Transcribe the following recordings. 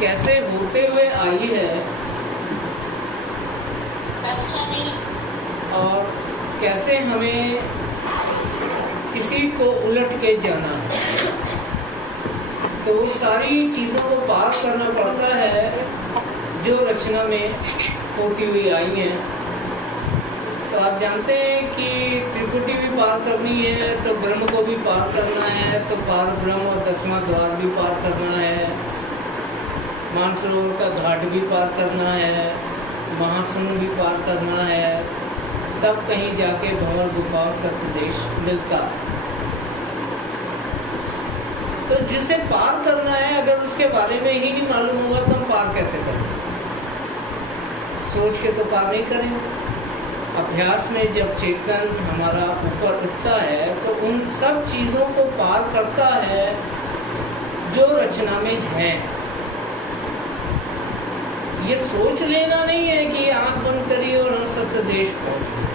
कैसे होते हुए आई है और कैसे हमें किसी को उलट के जाना है। तो सारी चीज़ों को पार करना पड़ता है जो रचना में होती हुई आई हैं। तो आप जानते हैं कि त्रिकुटी भी पार करनी है, तो ब्रह्म को भी पार करना है, तो पार ब्रह्म और 10वां द्वार भी पार करना है, मानसरोवर का घाट भी पार करना है, महाशून्य भी पार करना है, तब कहीं जाके भंवर गुफा सत्य देश मिलता है। तो जिसे पार करना है अगर उसके बारे में ही नहीं मालूम होगा तो हम पार कैसे करेंगे? सोच के तो पार नहीं करेंगे। अभ्यास में जब चेतन हमारा ऊपर उठता है तो उन सब चीज़ों को पार करता है जो रचना में है। ये सोच लेना नहीं है कि आंख बंद करिए और हम सत्य देश पहुंच गए।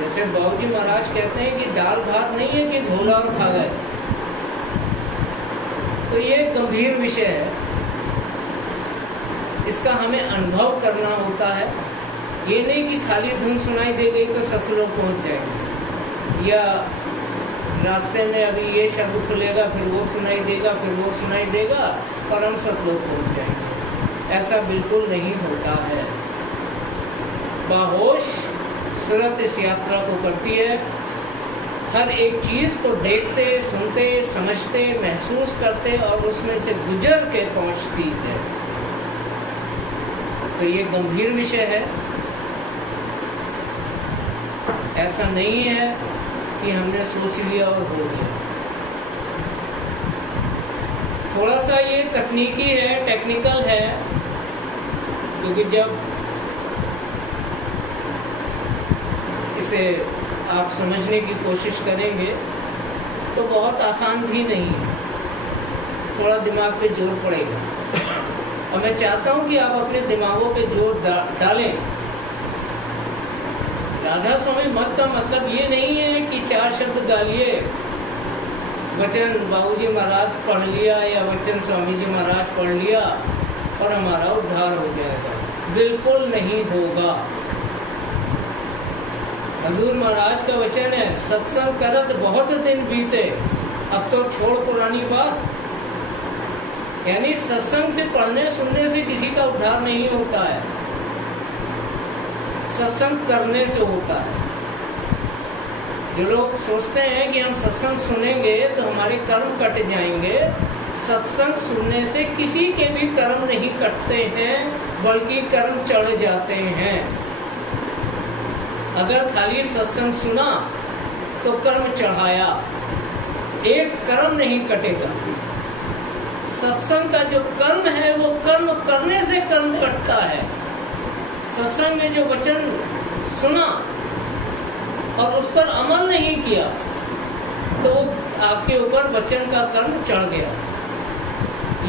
जैसे बाबूजी महाराज कहते हैं कि दाल भात नहीं है कि घोला और खा गए। तो ये गंभीर विषय है, इसका हमें अनुभव करना होता है। ये नहीं कि खाली धुन सुनाई दे गई तो सतलोक पहुंच जाएंगे, या रास्ते में अभी ये शब्द खुलेगा फिर वो सुनाई देगा फिर वो सुनाई देगा और हम सतलोक पहुंच जाएंगे। ऐसा बिल्कुल नहीं होता है। बाहोश सूरत इस यात्रा को करती है, हर एक चीज को देखते, सुनते, समझते, महसूस करते और उसमें से गुजर के पहुंचती है। तो ये गंभीर विषय है। ऐसा नहीं है कि हमने सोच लिया और हो गया। थोड़ा सा ये तकनीकी है, टेक्निकल है, क्योंकि जब इसे आप समझने की कोशिश करेंगे तो बहुत आसान भी नहीं है, थोड़ा दिमाग पे जोर पड़ेगा। और मैं चाहता हूं कि आप अपने दिमागों पे जोर डालें। राधा स्वामी मत का मतलब ये नहीं है कि 4 शब्द गालिए, वचन बाबूजी महाराज पढ़ लिया या वचन स्वामी जी महाराज पढ़ लिया और हमारा उद्धार हो जाएगा। बिल्कुल नहीं होगा। हजूर महाराज का वचन है, सत्संग करत बहुत दिन बीते, अब तो छोड़ पुरानी बात। यानी सत्संग से पढ़ने सुनने से किसी का उद्धार नहीं होता है, सत्संग करने से होता है। जो लोग सोचते हैं कि हम सत्संग सुनेंगे तो हमारे कर्म कट जाएंगे, सत्संग सुनने से किसी के भी कर्म नहीं कटते हैं, बल्कि कर्म चढ़ जाते हैं। अगर खाली सत्संग सुना तो कर्म चढ़ाया, एक कर्म नहीं कटेगा। सत्संग का जो कर्म है वो कर्म करने से कर्म कटता है। सत्संग में जो वचन सुना और उस पर अमल नहीं किया तो आपके ऊपर वचन का कर्म चढ़ गया।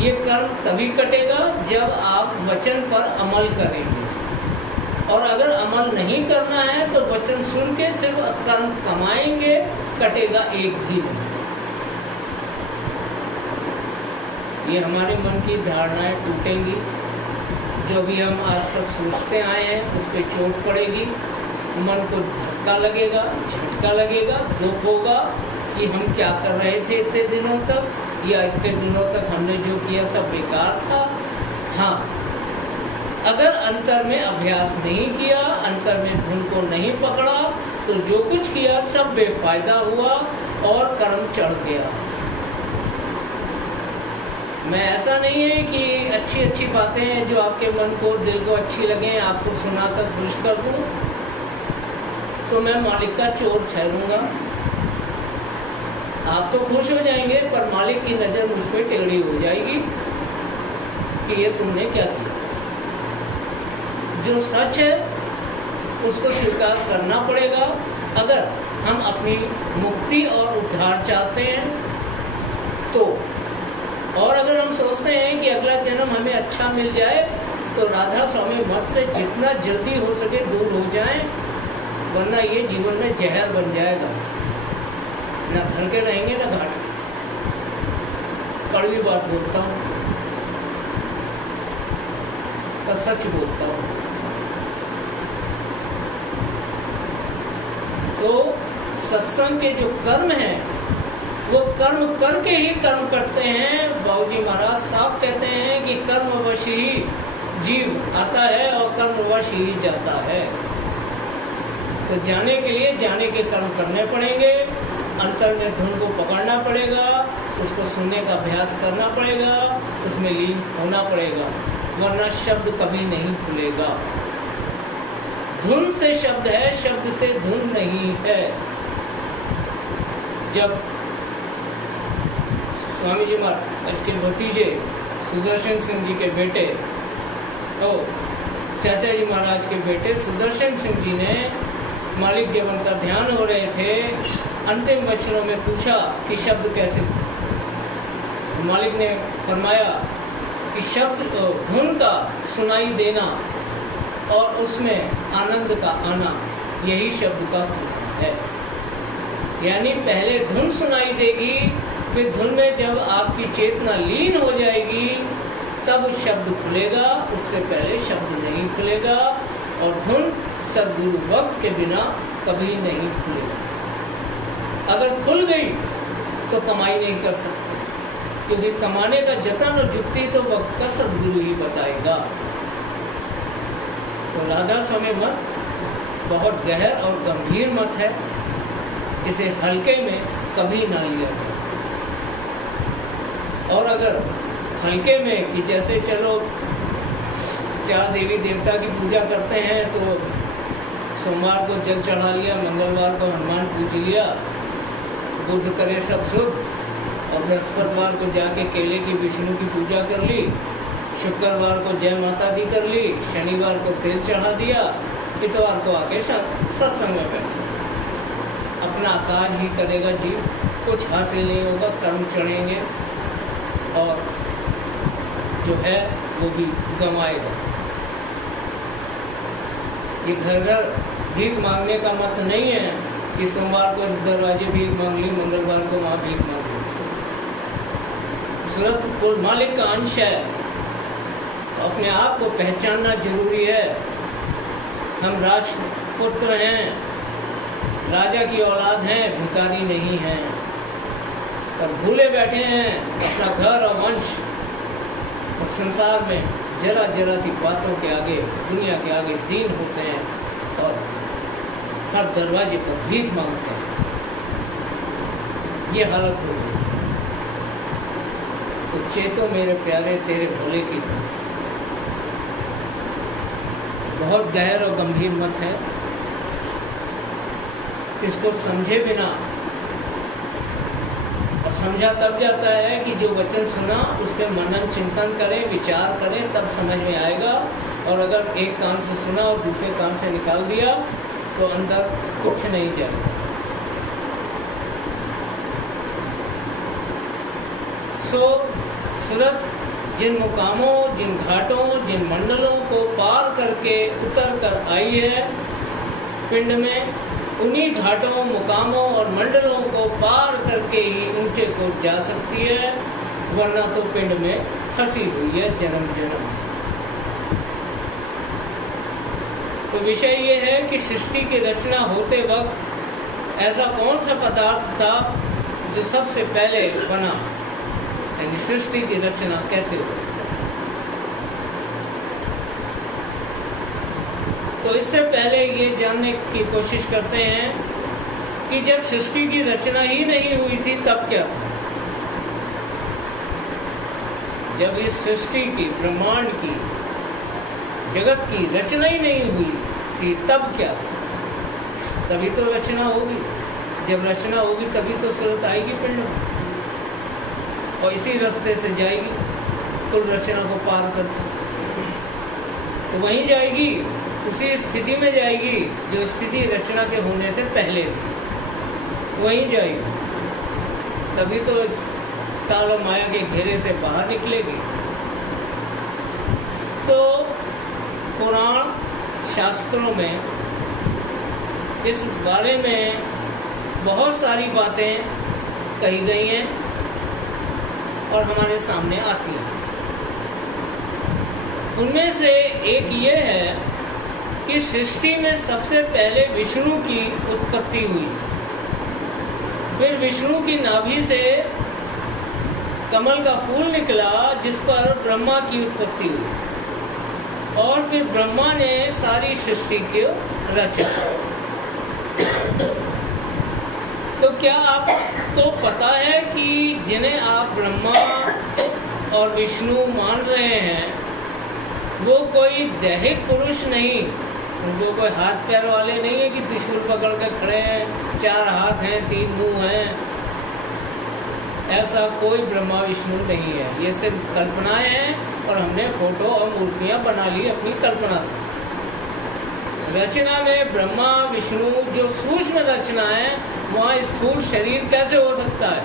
ये कर्म तभी कटेगा जब आप वचन पर अमल करेंगे, और अगर अमल नहीं करना है तो वचन सुन के सिर्फ कर्म कमाएंगे, कटेगा एक भी नहीं। ये हमारे मन की धारणाएं टूटेंगी। जो भी हम आज तक सोचते आए हैं उस पर चोट पड़ेगी, मन को धक्का लगेगा, झटका लगेगा, दुख होगा कि हम क्या कर रहे थे इतने दिनों तक, या इतने दिनों तक हमने जो किया सब बेकार था। हाँ, अगर अंतर में अभ्यास नहीं किया, अंतर में धुन को नहीं पकड़ा, तो जो कुछ किया सब बेफायदा हुआ और कर्म चढ़ गया। मैं ऐसा नहीं है कि अच्छी अच्छी बातें हैं जो आपके मन को, दिल को अच्छी लगे, आपको सुनाकर खुश कर दूं तो मैं मालिक का चोर ठहरूंगा। आप तो खुश हो जाएंगे पर मालिक की नजर मुझ पे टेढ़ी हो जाएगी कि ये तुमने क्या किया। जो सच है उसको स्वीकार करना पड़ेगा। अगर हम अपनी मुक्ति और उद्धार चाहते हैं तो, और अगर हम सोचते हैं कि अगला जन्म हमें अच्छा मिल जाए तो राधा स्वामी मत से जितना जल्दी हो सके दूर हो जाएं, वरना ये जीवन में जहर बन जाएगा। न घर के रहेंगे न घाट के। कड़वी बात बोलता हूँ, पर सच बोलता हूँ। तो सत्संग के जो कर्म हैं वो कर्म करके ही कर्म करते हैं। बाबूजी महाराज साफ कहते हैं कि कर्मवश ही जीव आता है और कर्मवश ही जाता है। तो जाने के लिए जाने के कर्म करने पड़ेंगे, अंतर में धुन को पकड़ना पड़ेगा, उसको सुनने का अभ्यास करना पड़ेगा, उसमें लीन होना पड़ेगा, वरना शब्द कभी नहीं खुलेगा। धुन से शब्द है, शब्द से धुन नहीं है। जब स्वामी जी महाराज के भतीजे सुदर्शन सिंह जी के बेटे और चाचा जी महाराज के बेटे सुदर्शन सिंह जी ने मालिक जब उनका ध्यान हो रहे थे, अंतिम वचनों में पूछा कि शब्द कैसे। मालिक ने फरमाया कि शब्द धुन का सुनाई देना और उसमें आनंद का आना, यही शब्द का है। यानी पहले धुन सुनाई देगी, फिर धुन में जब आपकी चेतना लीन हो जाएगी तब शब्द खुलेगा, उससे पहले शब्द नहीं खुलेगा। और धुन सद्गुरु वक्त के बिना कभी नहीं खुलेगा। अगर खुल गई तो कमाई नहीं कर सकते, क्योंकि कमाने का जतन और जुक्ति तो वक्त का सद्गुरु ही बताएगा। तो राधा स्वामी मत बहुत गहर और गंभीर मत है, इसे हल्के में कभी ना लिया जाए। और अगर हल्के में कि जैसे चलो 4 देवी देवता की पूजा करते हैं तो सोमवार को जल चढ़ा लिया, मंगलवार को हनुमान पूज लिया, बुध करे सब शुद्ध, और बृहस्पतिवार को जाके केले की विष्णु की पूजा कर ली, शुक्रवार को जय माता दी कर ली, शनिवार को तेल चढ़ा दिया, इतवार को आके सत्संग में बैठ अपना काज ही करेगा जीव, कुछ हासिल नहीं होगा, कर्म चढ़ेंगे और जो है वो भी गंवाएगा। ये घर घर भीख मांगने का मत नहीं है कि सोमवार को इस दरवाजे भीख मांग ली, मंगलवार को वहाँ भीख मांग ली। सूरत कुल मालिक का अंश है, अपने आप को पहचानना जरूरी है। हम राजपुत्र हैं, राजा की औलाद हैं, भिखारी नहीं हैं, और भूले बैठे हैं अपना घर और वंश, और संसार में जरा जरा सी बातों के आगे, दुनिया के आगे दीन होते हैं और हर दरवाजे पर भीख मांगते हैं। ये हालत हो गई। तो चेतो मेरे प्यारे तेरे भोले की बहुत गहर और गंभीर मत है। इसको समझे बिना, और समझा तब जाता है कि जो वचन सुना उस पर मनन चिंतन करें, विचार करें, तब समझ में आएगा। और अगर एक कान से सुना और दूसरे कान से निकाल दिया तो अंदर कुछ नहीं जाएगा। सूरत जिन मुकामों, जिन घाटों, जिन मंडलों को पार करके उतर कर आई है पिंड में, उन्हीं घाटों, मुकामों और मंडलों को पार करके ही ऊंचे को जा सकती है, वरना तो पिंड में फंसी हुई है जन्म जन्म से। तो विषय ये है कि सृष्टि की रचना होते वक्त ऐसा कौन सा पदार्थ था जो सबसे पहले बना, यानी सृष्टि की रचना कैसे हुई। तो इससे पहले ये जानने की कोशिश करते हैं कि जब सृष्टि की रचना ही नहीं हुई थी तब क्या था। जब इस सृष्टि की, ब्रह्मांड की, जगत की रचना ही नहीं हुई थी तब क्या था। तभी तो रचना होगी, जब रचना होगी तभी तो सूरत आएगी पिंड में, और इसी रास्ते से जाएगी कुल रचना को पार करके, तो वहीं जाएगी, उसी स्थिति में जाएगी जो स्थिति रचना के होने से पहले थी, वहीं जाएगी। तभी तो इस काल और माया के घेरे से बाहर निकलेगी। तो पुराण शास्त्रों में इस बारे में बहुत सारी बातें कही गई हैं। और हमारे सामने आती हैं। उनमें से एक ये है कि सृष्टि में सबसे पहले विष्णु की उत्पत्ति हुई, फिर विष्णु की नाभि से कमल का फूल निकला जिस पर ब्रह्मा की उत्पत्ति हुई, और फिर ब्रह्मा ने सारी सृष्टि को रचा। तो क्या आपको पता है कि जिन्हें आप ब्रह्मा और विष्णु मान रहे हैं वो कोई दैहिक पुरुष नहीं, उनको कोई हाथ पैर वाले नहीं है कि त्रिशूल पकड़ कर खड़े हैं, 4 हाथ हैं, 3 मुंह हैं। ऐसा कोई ब्रह्मा विष्णु नहीं है, ये सिर्फ कल्पनाएं हैं और हमने फोटो और मूर्तियां बना ली अपनी कल्पना से। रचना में ब्रह्मा विष्णु जो सूक्ष्म रचना है, वहाँ स्थूल शरीर कैसे हो सकता है?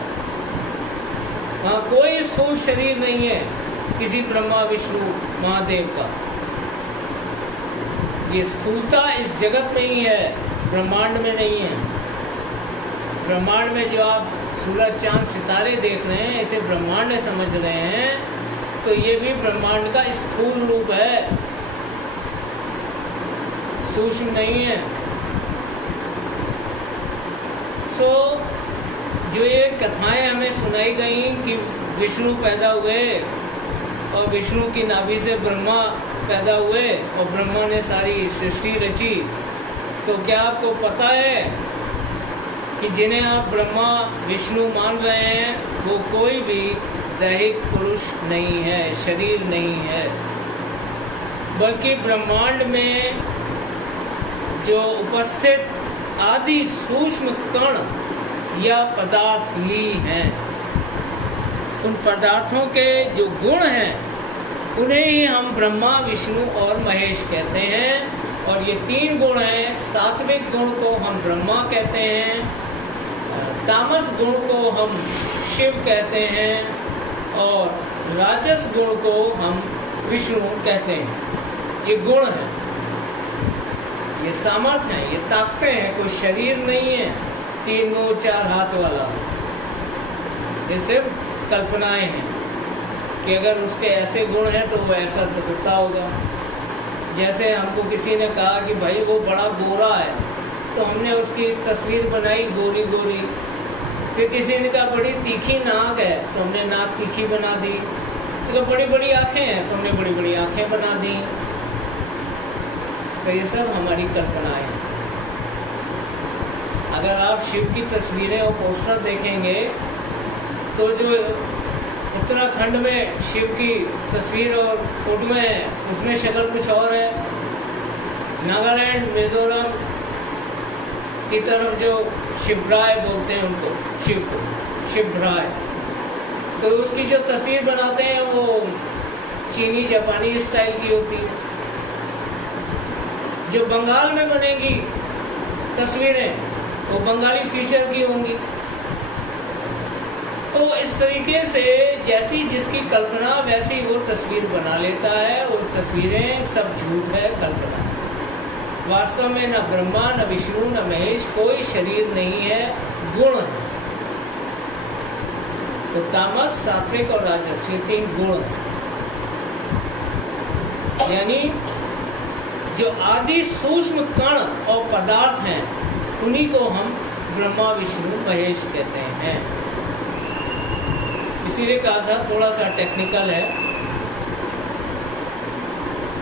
वहाँ कोई स्थूल शरीर नहीं है किसी ब्रह्मा विष्णु महादेव का। ये स्थूलता इस जगत में ही है, ब्रह्मांड में नहीं है। ब्रह्मांड में जो आप सूरज चांद सितारे देख रहे हैं, इसे ब्रह्मांड समझ रहे हैं, तो ये भी ब्रह्मांड का स्थूल रूप है, सूक्ष्म नहीं है। जो ये कथाएं हमें सुनाई गई कि विष्णु पैदा हुए और विष्णु की नाभि से ब्रह्मा पैदा हुए और ब्रह्मा ने सारी सृष्टि रची, तो क्या आपको पता है कि जिन्हें आप ब्रह्मा विष्णु मान रहे हैं वो कोई भी दैहिक पुरुष नहीं है, शरीर नहीं है, बल्कि ब्रह्मांड में जो उपस्थित आदि सूक्ष्म कण या पदार्थ ही हैं। उन पदार्थों के जो गुण हैं उन्हें ही हम ब्रह्मा विष्णु और महेश कहते हैं। और ये 3 गुण हैं। सात्विक गुण को हम ब्रह्मा कहते हैं, तामस गुण को हम शिव कहते हैं और राजस गुण को हम विष्णु कहते हैं। ये गुण हैं, ये सामर्थ्य हैं, ये ताकतें हैं, कोई शरीर नहीं है 3 मुंह 4 हाथ वाला। ये सिर्फ कल्पनाएं हैं कि अगर उसके ऐसे गुण हैं तो वो ऐसा दिखता होगा। जैसे हमको किसी ने कहा कि भाई वो बड़ा गोरा है, तो हमने उसकी तस्वीर बनाई गोरी गोरी। फिर किसी ने कहा बड़ी तीखी नाक है, तो हमने नाक तीखी बना दी। तो बड़ी बड़ी आंखें हैं, तो हमने बड़ी बड़ी आंखें बना दी। तो ये सब हमारी कल्पनाएं हैं। अगर आप शिव की तस्वीरें और पोस्टर देखेंगे तो जो उत्तराखंड में शिव की तस्वीर और फोटो है उसमें शक्ल कुछ और है। नागालैंड मिजोरम की तरफ जो शिवराय बोलते हैं उनको, शिव को शिवराय, तो उसकी जो तस्वीर बनाते हैं वो चीनी जापानी स्टाइल की होती है। जो बंगाल में बनेगी तस्वीरें वो बंगाली फीचर की होंगी। तो इस तरीके से जैसी जिसकी कल्पना वैसी वो तस्वीर बना लेता है, और तस्वीरें सब झूठ है, कल्पना। वास्तव में न ब्रह्मा न विष्णु न महेश कोई शरीर नहीं है, गुण है। तो तामस, सात्विक और राजस ये 3 गुण हैं। यानी जो आदि सूक्ष्म कण और पदार्थ हैं उन्हीं को हम ब्रह्मा विष्णु महेश कहते हैं। इसीलिए कहा था थोड़ा सा टेक्निकल है।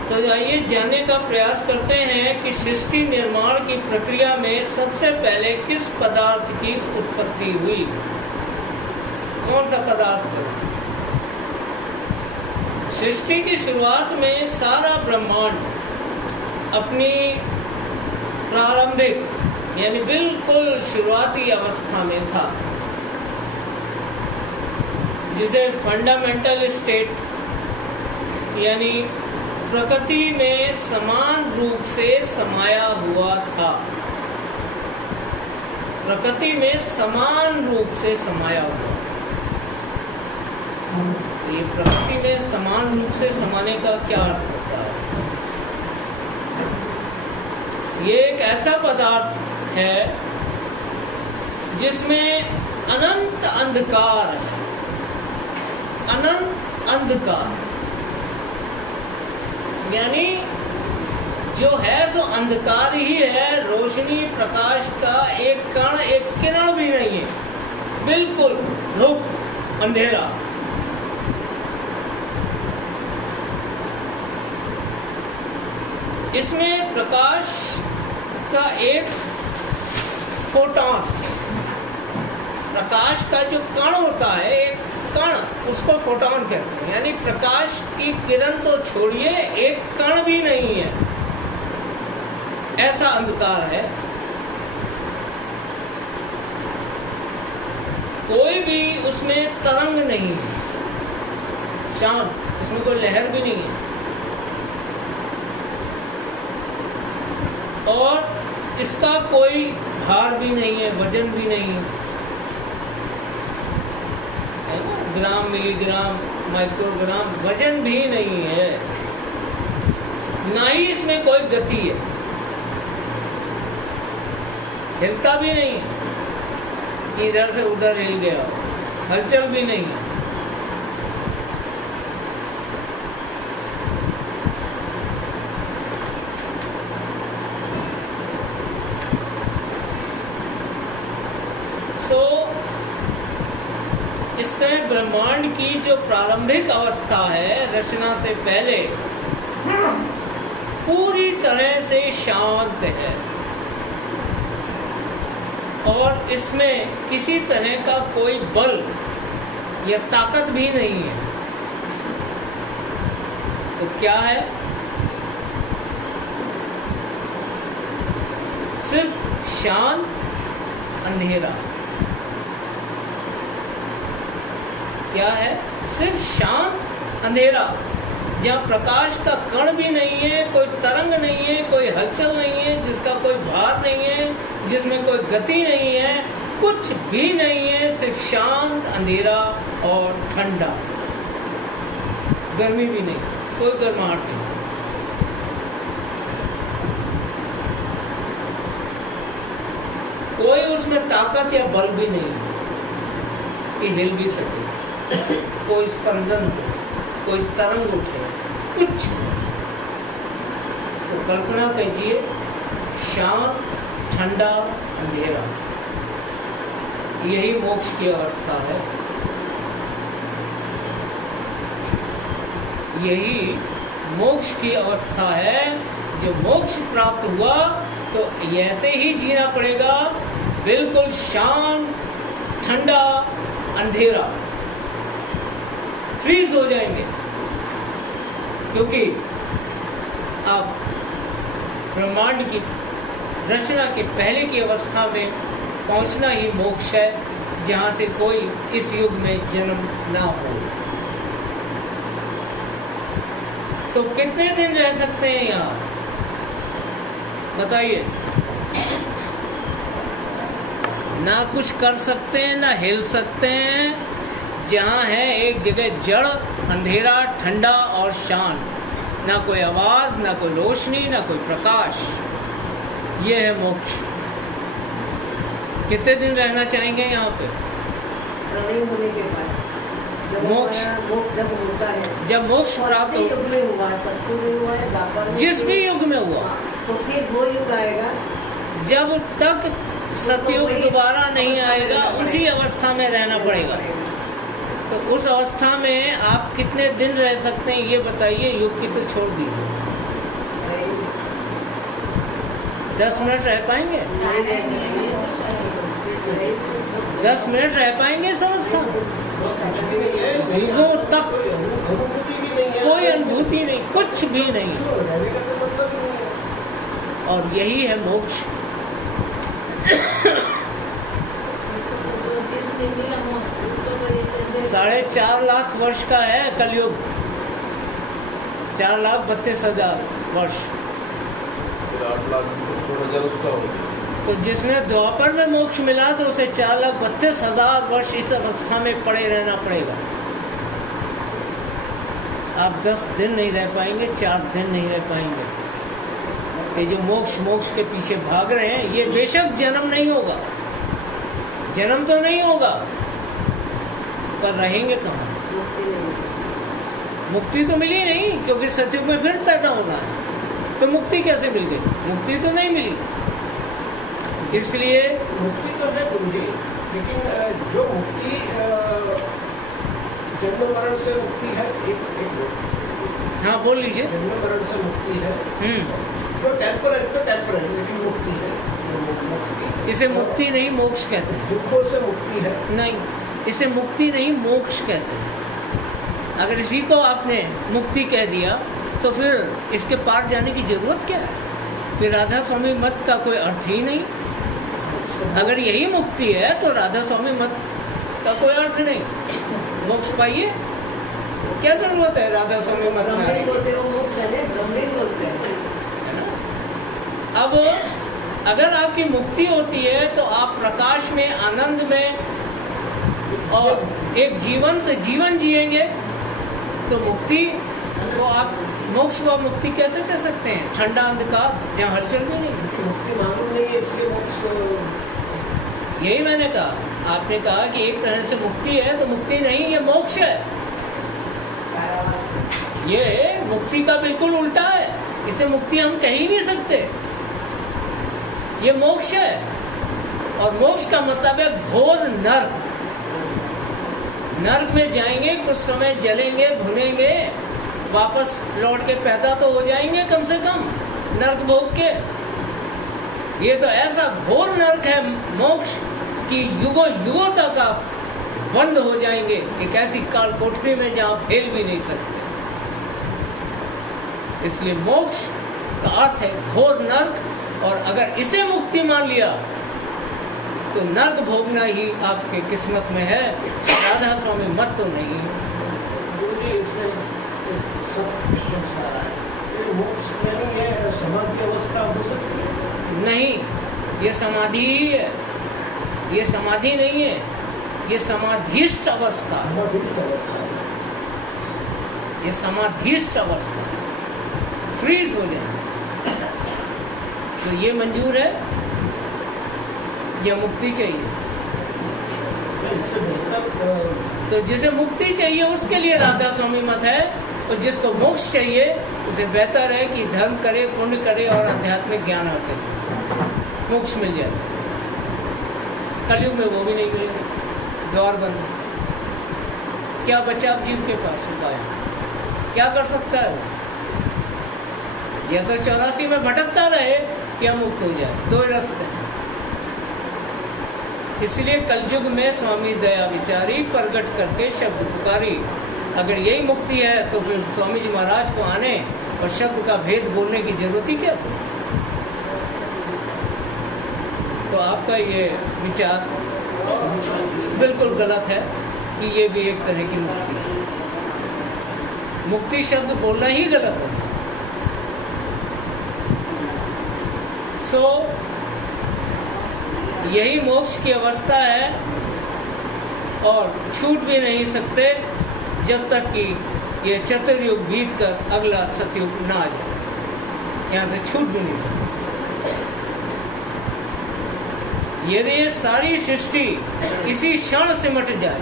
तो आइए जानने का प्रयास करते हैं कि सृष्टि निर्माण की प्रक्रिया में सबसे पहले किस पदार्थ की उत्पत्ति हुई। कौन सा पदार्थ हुआ? सृष्टि की शुरुआत में सारा ब्रह्मांड अपनी प्रारंभिक यानी बिल्कुल शुरुआती अवस्था में था, जिसे फंडामेंटल स्टेट यानी प्रकृति में समान रूप से समाया हुआ था। प्रकृति में समान रूप से समाया हुआ। ये प्रकृति में समान रूप से समाने का क्या अर्थ होता है? ये एक ऐसा पदार्थ है जिसमें अनंत अंधकार है। अनंत अंधकार, यानी जो है सो अंधकार ही है, रोशनी प्रकाश का एक कण एक किरण भी नहीं है, बिल्कुल धूप अंधेरा। इसमें प्रकाश का एक फोटॉन, प्रकाश का जो कण होता है, एक कण, उसको फोटॉन कहते हैं। यानी प्रकाश की किरण तो छोड़िए, एक कण भी नहीं है, ऐसा अंधकार है। कोई भी उसमें तरंग नहीं है, शांत, इसमें कोई लहर भी नहीं है, और इसका कोई भार भी नहीं है, वजन भी नहीं है, ग्राम मिलीग्राम माइक्रोग्राम वजन भी नहीं है, ना ही इसमें कोई गति है, हिलता भी नहीं है कि इधर से उधर हिल गया, हलचल भी नहीं है। इसमें ब्रह्मांड की जो प्रारंभिक अवस्था है, रचना से पहले, पूरी तरह से शांत है, और इसमें किसी तरह का कोई बल या ताकत भी नहीं है। तो क्या है? सिर्फ शांत अंधेरा। क्या है? सिर्फ शांत अंधेरा, जहाँ प्रकाश का कण भी नहीं है, कोई तरंग नहीं है, कोई हलचल नहीं है, जिसका कोई भार नहीं है, जिसमें कोई गति नहीं है, कुछ भी नहीं है, सिर्फ शांत अंधेरा और ठंडा, गर्मी भी नहीं, कोई गर्माहट नहीं। कोई उसमें ताकत या बल भी नहीं है कि हिल भी सके, कोई स्पंदन हो, कोई तरंग उठे, कुछ। तो कल्पना कीजिए, शांत ठंडा अंधेरा, यही मोक्ष की अवस्था है। यही मोक्ष की अवस्था है। जो मोक्ष प्राप्त हुआ तो ऐसे ही जीना पड़ेगा, बिल्कुल शांत ठंडा अंधेरा, फ्रीज हो जाएंगे, क्योंकि अब ब्रह्मांड की रचना के पहले की अवस्था में पहुंचना ही मोक्ष है, जहां से कोई इस युग में जन्म ना हो। तो कितने दिन रह सकते हैं यहाँ, बताइए? ना कुछ कर सकते हैं, ना हिल सकते हैं, जहाँ है एक जगह जड़, अंधेरा, ठंडा और शांत, ना कोई आवाज, ना कोई रोशनी, ना कोई प्रकाश। ये है मोक्ष। कितने दिन रहना चाहेंगे यहाँ पे? होने के बाद मोक्ष जब होता है, जब मोक्ष प्राप्त युग में हुआ, सतयुग में हुआ है, द्वापर में, जिस भी युग में हुआ, तो फिर वो युग आएगा जब तक सतयुग दोबारा नहीं आएगा, उसी अवस्था में रहना पड़ेगा। तो उस अवस्था में आप कितने दिन रह सकते हैं ये बताइए? युग की तो छोड़ दीजिए, 10 मिनट रह पाएंगे? 10 मिनट रह पाएंगे इस अवस्था में? युगों तक कोई अनुभूति नहीं, कुछ भी नहीं। और यही है मोक्ष। 4.5 लाख वर्ष का है कलयुग, 4,32,000 वर्ष। 8 लाख उसका हो गया। तो जिसने द्वापर में मोक्ष मिला तो उसे 4,32,000 वर्ष इस अवस्था में पड़े रहना पड़ेगा। आप 10 दिन नहीं रह पाएंगे, 4 दिन नहीं रह पाएंगे। ये जो मोक्ष के पीछे भाग रहे हैं, ये बेशक जन्म नहीं होगा, जन्म तो नहीं होगा, पर रहेंगे कहाँ? मुक्ति नहीं। मुक्ति तो मिली नहीं, क्योंकि सतयुग में फिर पैदा होना है, तो मुक्ति कैसे मिल गई? मुक्ति तो नहीं मिली। इसलिए मुक्ति तो है गुरुजी, लेकिन जो मुक्ति जन्म मरण से मुक्ति है, एक हाँ बोल लीजिए। जन्म मरण से मुक्ति है, जो टेम्पररी तो टेम्पररी, लेकिन मुक्ति है मोक्ष की। इसे मुक्ति नहीं मोक्ष कहते हैं। दुखों से मुक्ति है नहीं, इसे मुक्ति नहीं मोक्ष कहते हैं। अगर इसी को आपने मुक्ति कह दिया तो फिर इसके पार जाने की जरूरत क्या है? फिर राधा स्वामी मत का कोई अर्थ ही नहीं। अगर यही मुक्ति है तो राधा स्वामी मत का कोई अर्थ नहीं। मोक्ष पाइए, क्या जरूरत है राधा स्वामी मत में आने की? है ना? अब अगर आपकी मुक्ति होती है तो आप प्रकाश में, आनंद में और एक जीवंत जीवन जिएंगे। तो मुक्ति तो आप मोक्ष व मुक्ति कैसे कह सकते हैं? ठंडा अंधकार जहाँ हलचल भी नहीं। मुक्ति मालूम नहीं है, इसलिए मोक्ष को यही मैंने कहा। आपने कहा कि एक तरह से मुक्ति है, तो मुक्ति नहीं, ये मोक्ष है। ये मुक्ति का बिल्कुल उल्टा है। इसे मुक्ति हम कह ही नहीं सकते। ये मोक्ष है, और मोक्ष का मतलब है घोर नर्क। नर्क में जाएंगे, कुछ समय जलेंगे, भुनेंगे, वापस लौट के पैदा तो हो जाएंगे कम से कम नर्क भोग के। ये तो ऐसा घोर नर्क है मोक्ष कि युगों युगों तक आप बंद हो जाएंगे एक ऐसी काल कोठरी में जहां आप हिल भी नहीं सकते। इसलिए मोक्ष का अर्थ है घोर नर्क, और अगर इसे मुक्ति मान लिया तो नर्क भोगना ही आपके किस्मत में है। राधा स्वामी मत तो नहीं। गुरुजी इसमें सब क्वेश्चन आ रहा है। मोक्ष यानी ये समाधि अवस्था हो सकती है? नहीं, ये समाधि ही है। ये समाधि नहीं है, ये समाधिष्ठ अवस्था। समाधिस्थ अवस्था, ये समाधिष्ठ अवस्था, फ्रीज हो जाए तो ये मंजूर है। या मुक्ति चाहिए? इससे बेहतर तो जिसे मुक्ति चाहिए उसके लिए राधा स्वामी मत है, और जिसको मोक्ष चाहिए उसे बेहतर है कि धर्म करे, पुण्य करे और आध्यात्मिक ज्ञान हासिल करे, मोक्ष मिल जाए। कलयुग में वो भी नहीं मिलेगा, द्वार बंद। क्या बचा अब जीव के पास उपाय? क्या कर सकता है वो? या तो 84 में भटकता रहे या मुक्त हो जाए, दो ही रास्ते। इसलिए कलयुग में स्वामी दया विचारी, प्रगट करके शब्द पुकारी। अगर यही मुक्ति है तो फिर स्वामी जी महाराज को आने और शब्द का भेद बोलने की जरूरत ही क्या थी? तो आपका ये विचार बिल्कुल गलत है कि ये भी एक तरह की मुक्ति है। मुक्ति शब्द बोलना ही गलत है। यही मोक्ष की अवस्था है, और छूट भी नहीं सकते जब तक कि ये चतुर्युग बीत कर अगला सतयुग ना आ जाए। यहाँ से छूट भी नहीं सकते। यदि ये सारी सृष्टि इसी क्षण सिमट जाए,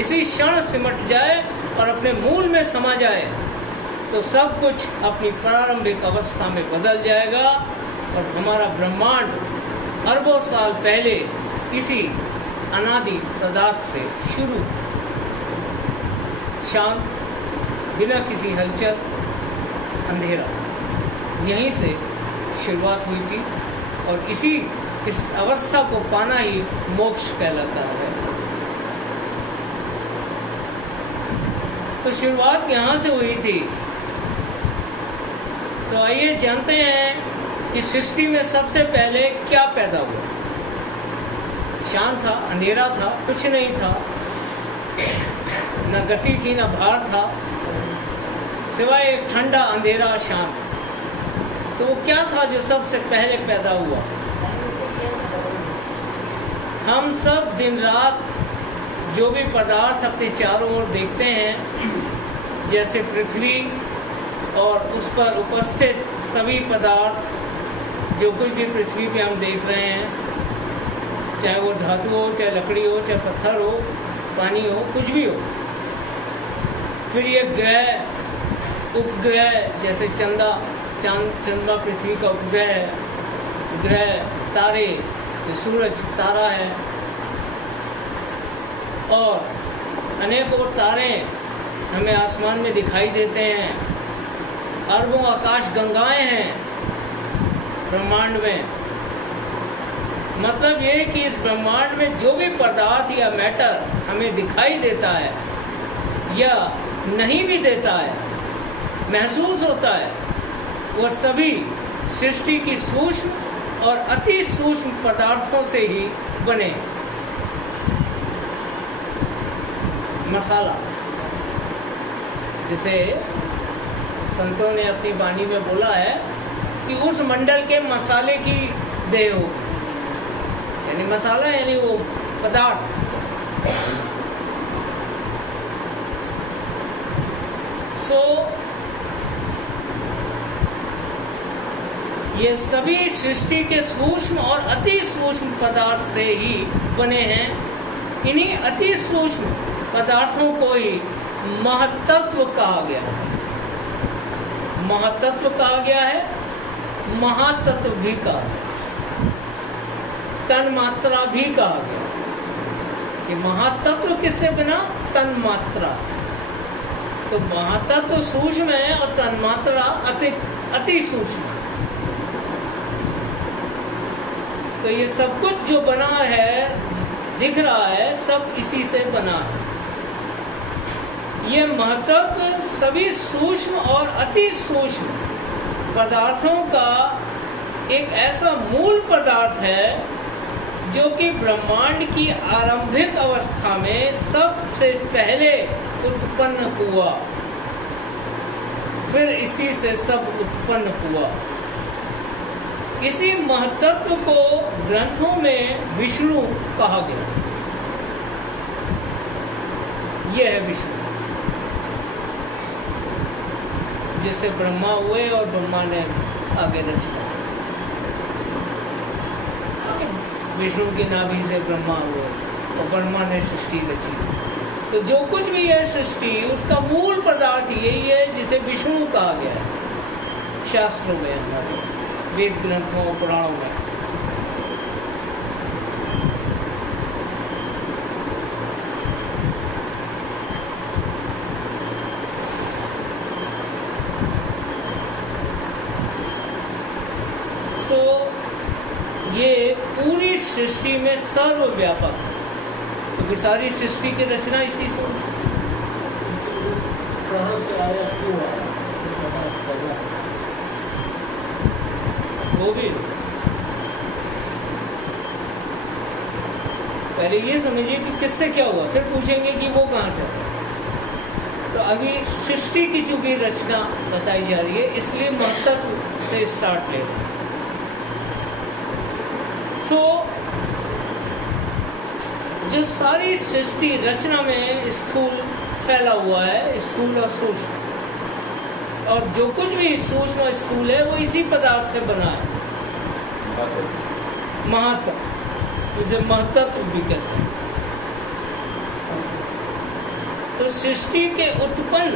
इसी क्षण सिमट जाए और अपने मूल में समा जाए, तो सब कुछ अपनी प्रारंभिक अवस्था में बदल जाएगा, और हमारा ब्रह्मांड अरबों साल पहले इसी अनादि पदार्थ से शुरू, शांत, बिना किसी हलचल, अंधेरा, यहीं से शुरुआत हुई थी। और इस अवस्था को पाना ही मोक्ष कहलाता है। तो शुरुआत यहाँ से हुई थी। तो आइए जानते हैं कि सृष्टि में सबसे पहले क्या पैदा हुआ। शांत था, अंधेरा था, कुछ नहीं था, न गति थी न भार था, सिवाय एक ठंडा अंधेरा शांत। तो वो क्या था जो सबसे पहले पैदा हुआ? हम सब दिन रात जो भी पदार्थ अपने चारों ओर देखते हैं, जैसे पृथ्वी और उस पर उपस्थित सभी पदार्थ, जो कुछ भी पृथ्वी पे हम देख रहे हैं, चाहे वो धातु हो, चाहे लकड़ी हो, चाहे पत्थर हो, पानी हो, कुछ भी हो, फिर ये ग्रह, उपग्रह, जैसे चंद्रमा पृथ्वी का उपग्रह, ग्रह, तारे, जो सूरज तारा है, और अनेकों तारे हमें आसमान में दिखाई देते हैं। अरबों आकाश गंगाएं हैं ब्रह्मांड में। मतलब ये कि इस ब्रह्मांड में जो भी पदार्थ या मैटर हमें दिखाई देता है या नहीं भी देता है, महसूस होता है, वह सभी सृष्टि की सूक्ष्म और अति सूक्ष्म पदार्थों से ही बने। मसाला, जिसे संतों ने अपनी वाणी में बोला है कि उस मंडल के मसाले की देह हो, यानी मसाला यानी वो पदार्थ। ये सभी सृष्टि के सूक्ष्म और अति सूक्ष्म पदार्थ से ही बने हैं। इन्हीं अति सूक्ष्म पदार्थों को ही महतत्व कहा गया है। महतत्व कहा गया है, महातत्व भी कहा गया, तन मात्रा भी कहा गया। कि महातत्व किससे बना? तन मात्रा से। तो महातत्व सूक्ष्म है और तन मात्रा अति सूक्ष्म है। तो ये सब कुछ जो बना है, दिख रहा है, सब इसी से बना है। ये महतत्व सभी सूक्ष्म और अति सूक्ष्म पदार्थों का एक ऐसा मूल पदार्थ है जो कि ब्रह्मांड की आरंभिक अवस्था में सबसे पहले उत्पन्न हुआ, फिर इसी से सब उत्पन्न हुआ। इसी महतत्व को ग्रंथों में विष्णु कहा गया। यह है विष्णु, जिससे ब्रह्मा हुए और ब्रह्मा ने आगे रचना। विष्णु की नाभि से ब्रह्मा हुए और ब्रह्मा ने सृष्टि रची। तो जो कुछ भी है सृष्टि, उसका मूल पदार्थ यही है जिसे विष्णु कहा गया है शास्त्रों में, हमारे वेद ग्रंथों और पुराणों में। ये पूरी सृष्टि में सर्वव्यापक है, क्योंकि सारी सृष्टि की रचना इसी से वो भी। पहले ये समझिए कि किससे क्या हुआ, फिर पूछेंगे कि वो कहाँ से। तो अभी सृष्टि की चूंकि रचना बताई जा रही है, इसलिए महत्व से स्टार्ट ले। जो सारी सृष्टि रचना में स्थूल फैला हुआ है, स्थूल और सूक्ष्म, और जो कुछ भी सूक्ष्म और स्थूल है वो इसी पदार्थ से बना है। महत्व, जिसे महतत्व भी कहते हैं। तो सृष्टि के उत्पन्न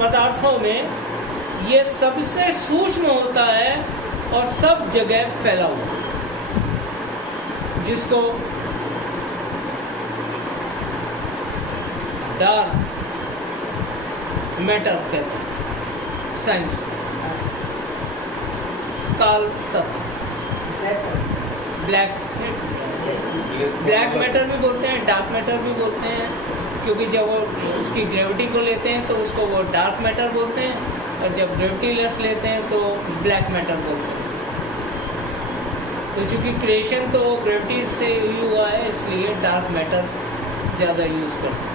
पदार्थों में ये सबसे सूक्ष्म होता है और सब जगह फैला हुआ, जिसको डार्क मैटर कहते हैं साइंस में। काल तत्व, ब्लैक मैटर भी बोलते हैं, डार्क मैटर भी बोलते हैं, क्योंकि जब वो उसकी ग्रेविटी को लेते हैं तो उसको वो डार्क मैटर बोलते हैं, और जब ग्रेविटी लेस लेते हैं तो ब्लैक मैटर बोलते हैं। तो चूंकि क्रिएशन तो ग्रेविटी से ही हुआ है, इसलिए डार्क मैटर ज़्यादा यूज़ करते हैं।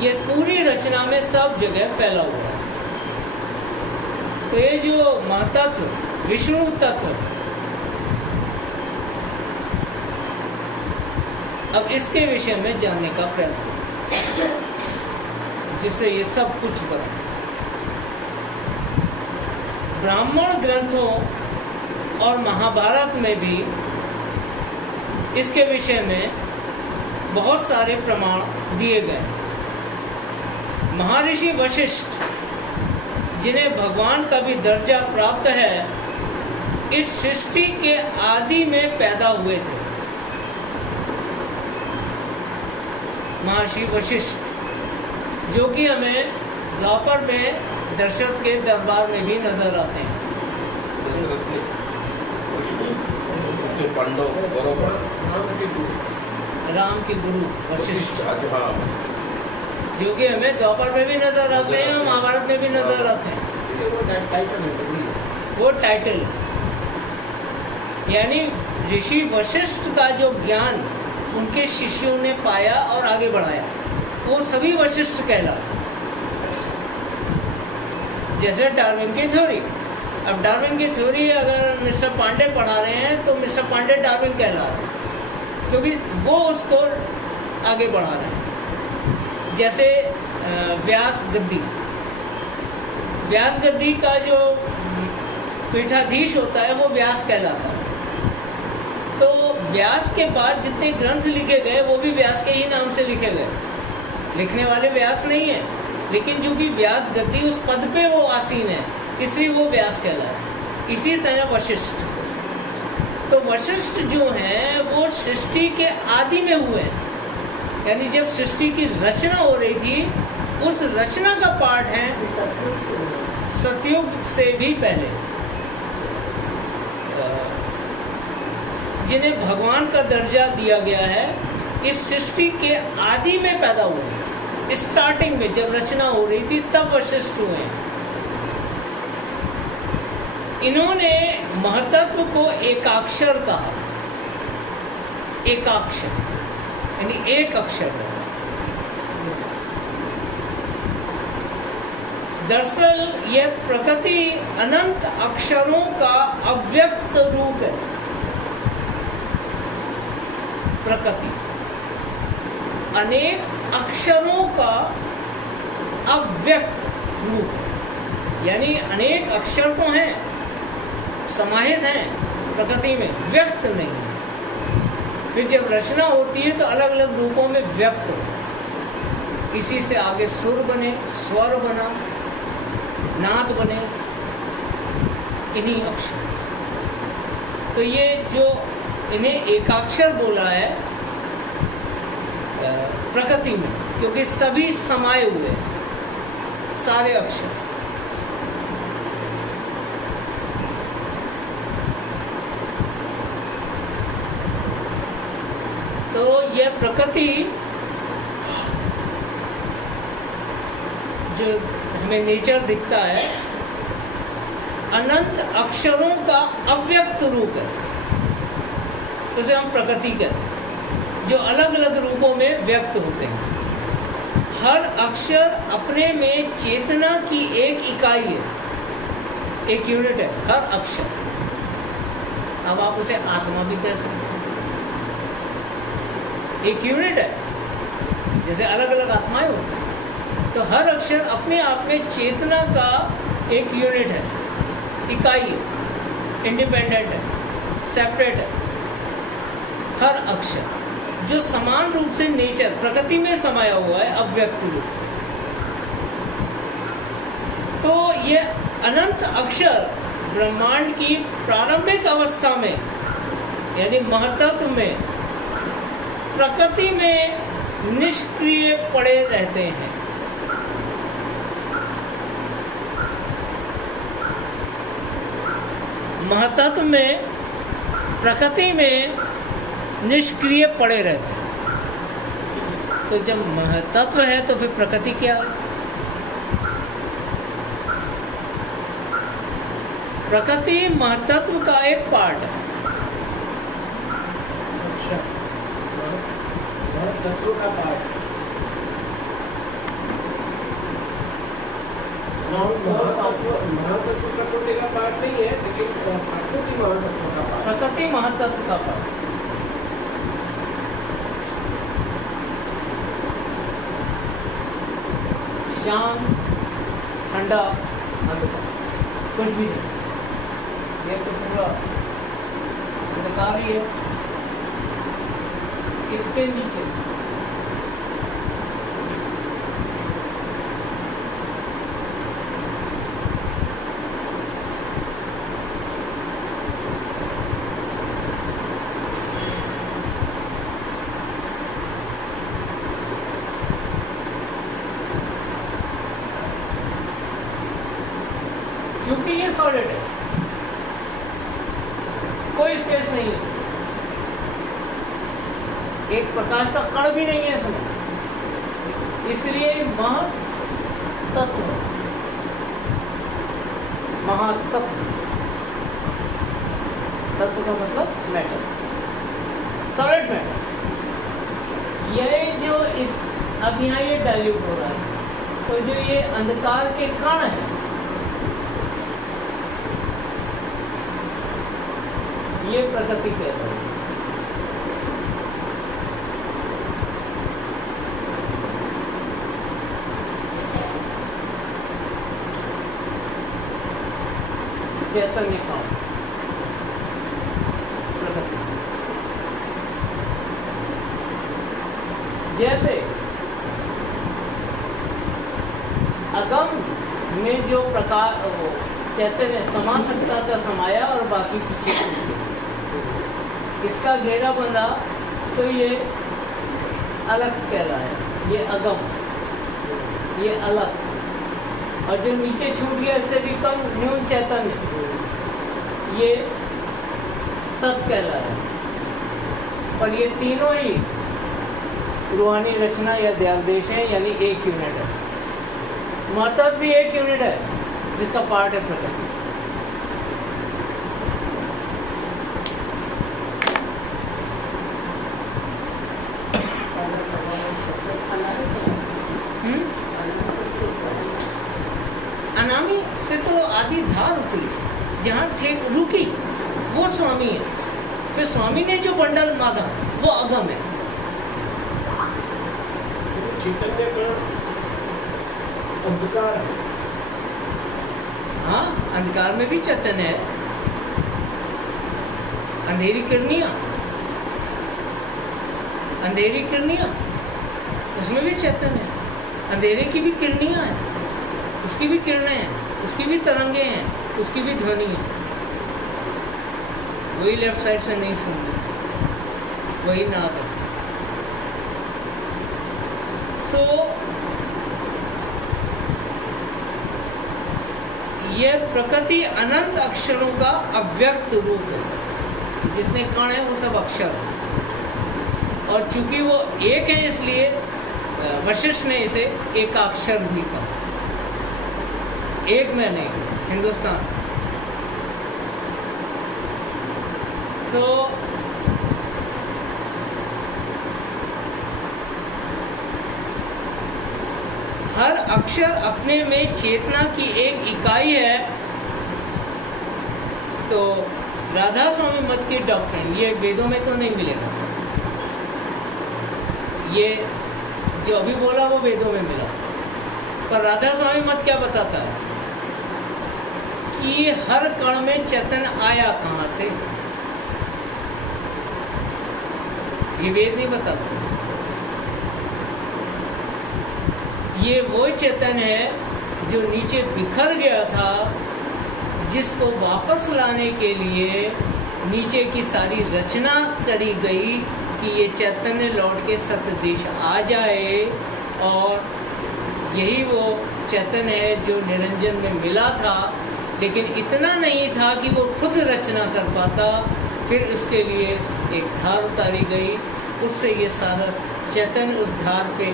ये पूरी रचना में सब जगह फैला हुआ है। तो ये जो महतत्व विष्णु तत्व, अब इसके विषय में जानने का प्रयास करें, जिससे ये सब कुछ बने। ब्राह्मण ग्रंथों और महाभारत में भी इसके विषय में बहुत सारे प्रमाण दिए गए। महर्षि वशिष्ठ, जिन्हें भगवान का भी दर्जा प्राप्त है, इस सृष्टि के आदि में पैदा हुए थे। महर्षि वशिष्ठ, जो कि हमें द्वापर में दशरथ के दरबार में भी नजर आते हैं। राम के गुरु वशिष्ठ, जो कि हमें द्वापर में भी नजर आते हैं और महाभारत में भी नजर आते हैं। वो टाइटल, यानी ऋषि वशिष्ठ का जो ज्ञान उनके शिष्यों ने पाया और आगे बढ़ाया, वो सभी वशिष्ठ कहलाते। जैसे डार्विन की थ्योरी, अब डार्विन की थ्योरी अगर मिस्टर पांडे पढ़ा रहे हैं तो मिस्टर पांडे डार्विन कहला रहे हैं, क्योंकि वो उसको आगे बढ़ा रहे हैं। जैसे व्यास गद्दी, व्यास गद्दी का जो पीठाधीश होता है वो व्यास कहलाता है। तो व्यास के बाद जितने ग्रंथ लिखे गए वो भी व्यास के ही नाम से लिखे गए, लिखने वाले व्यास नहीं है, लेकिन जो कि व्यास गद्दी उस पद पे वो आसीन है, इसलिए वो व्यास कहलाता है। इसी तरह वशिष्ठ, तो वशिष्ठ जो हैं वो सृष्टि के आदि में हुए हैं, यानी जब सृष्टि की रचना हो रही थी उस रचना का पार्ट है, सतयुग से भी पहले, जिन्हें भगवान का दर्जा दिया गया है। इस सृष्टि के आदि में पैदा हुए, स्टार्टिंग में जब रचना हो रही थी तब वशिष्ठ हुए हैं। इन्होंने महतत्व को एकाक्षर कहा, एकाक्षर यानी एक अक्षर है। दरअसल यह प्रकृति अनंत अक्षरों का अव्यक्त रूप है। प्रकृति अनेक अक्षरों का अव्यक्त रूप, यानी अनेक अक्षर तो हैं, समाहित हैं प्रकृति में, व्यक्त नहीं। फिर जब रचना होती है तो अलग अलग रूपों में व्यक्त हो। इसी से आगे सुर बने, स्वर बना, नाद बने, इन्हीं अक्षर। तो ये जो इन्हें एकाक्षर बोला है प्रकृति में, क्योंकि सभी समाये हुए सारे अक्षर। तो यह प्रकृति जो हमें नेचर दिखता है, अनंत अक्षरों का अव्यक्त रूप है, उसे हम प्रकृति कहते हैं, जो अलग अलग रूपों में व्यक्त होते हैं। हर अक्षर अपने में चेतना की एक इकाई है, एक यूनिट है हर अक्षर। अब आप उसे आत्मा भी कह सकते हैं, एक यूनिट है। जैसे अलग अलग आत्माएं होती हैं, तो हर अक्षर अपने आप में चेतना का एक यूनिट है, इकाई है, इंडिपेंडेंट है, सेपरेट है। हर अक्षर जो समान रूप से नेचर प्रकृति में समाया हुआ है, अव्यक्त रूप से। तो ये अनंत अक्षर ब्रह्मांड की प्रारंभिक अवस्था में, यानी महतत्व में, प्रकृति में निष्क्रिय पड़े रहते हैं। महतत्व में, प्रकृति में निष्क्रिय पड़े रहते हैं। तो जब महतत्व है तो फिर प्रकृति क्या है? प्रकृति महतत्व का एक पार्ट है। अच्छा, महतत्व का पार्ट, महतत्व प्रकृति का पार्ट नहीं है, लेकिन प्रकृति महतत्व का पार्ट। प्रकृति महतत्व का पार्ट। शांत, ठंडा, अंधकार, कुछ भी नहीं। ये तो पूरा अंधकार ही है। इसके नीचे क्योंकि ये सॉलिड है, कोई स्पेस नहीं है, एक प्रकाश का कण भी नहीं है इसमें, इसलिए महातत्व, महातत्व, तत्व का मतलब मैटर, सॉलिड मैटर। ये जो इस अब यहाँ ये डाइल्यूट हो रहा है, तो जो ये अंधकार के कण है ये प्रकृति कहता है। चैतन्य कौन? प्रकृति। जैसे अगम में जो प्रकार चैतन्य समा सकता था समाया और बाकी पीछे छूट गया, इसका घेरा बंधा तो ये अलग कहलाया, ये अगम, ये अलग, और जो नीचे छूट गया इससे भी कम न्यून चैतन्य, ये सत कहलाया। और ये तीनों ही रूहानी रचना या ध्यानदेश है, यानी एक यूनिट है। महत्व भी एक यूनिट है जिसका पार्ट है प्रकृति। अनामी से तो आदि धार उतरी, जहाँ ठेक रुकी वो स्वामी है, फिर स्वामी ने जो बंडल मांगा वो अगम है। चैतन्य का अंधकार है। हाँ, अंधकार में भी चैतन्य है। अंधेरी किरनियाँ उसमें भी चैतन्य है। अंधेरे की भी किरनियाँ हैं, उसकी भी किरणें हैं, उसकी भी तरंगे हैं, उसकी भी ध्वनि है। वही लेफ्ट साइड से नहीं सुनती, वही नाद है। सो ये प्रकृति अनंत अक्षरों का अव्यक्त रूप है। जितने कण हैं वो सब अक्षर हैं, और चूंकि वो एक है इसलिए वशिष्ठ ने इसे एकाक्षर भी कहा। एक में नहीं, हिंदुस्तान। सो हर अक्षर अपने में चेतना की एक इकाई है। तो राधा स्वामी मत की डॉक्ट्रिन ये वेदों में तो नहीं मिलेगा। ये जो अभी बोला वो वेदों में मिला, पर राधा स्वामी मत क्या बताता है कि हर कण में चेतन आया कहां से, ये वेद नहीं बताता। ये वो चेतन है जो नीचे बिखर गया था, जिसको वापस लाने के लिए नीचे की सारी रचना करी गई कि ये चैतन्य लौट के सत्य देश आ जाए। और यही वो चैतन्य है जो निरंजन में मिला था, लेकिन इतना नहीं था कि वो खुद रचना कर पाता। फिर उसके लिए एक धार उतारी गई, उससे ये सारा चैतन्य उस धार पे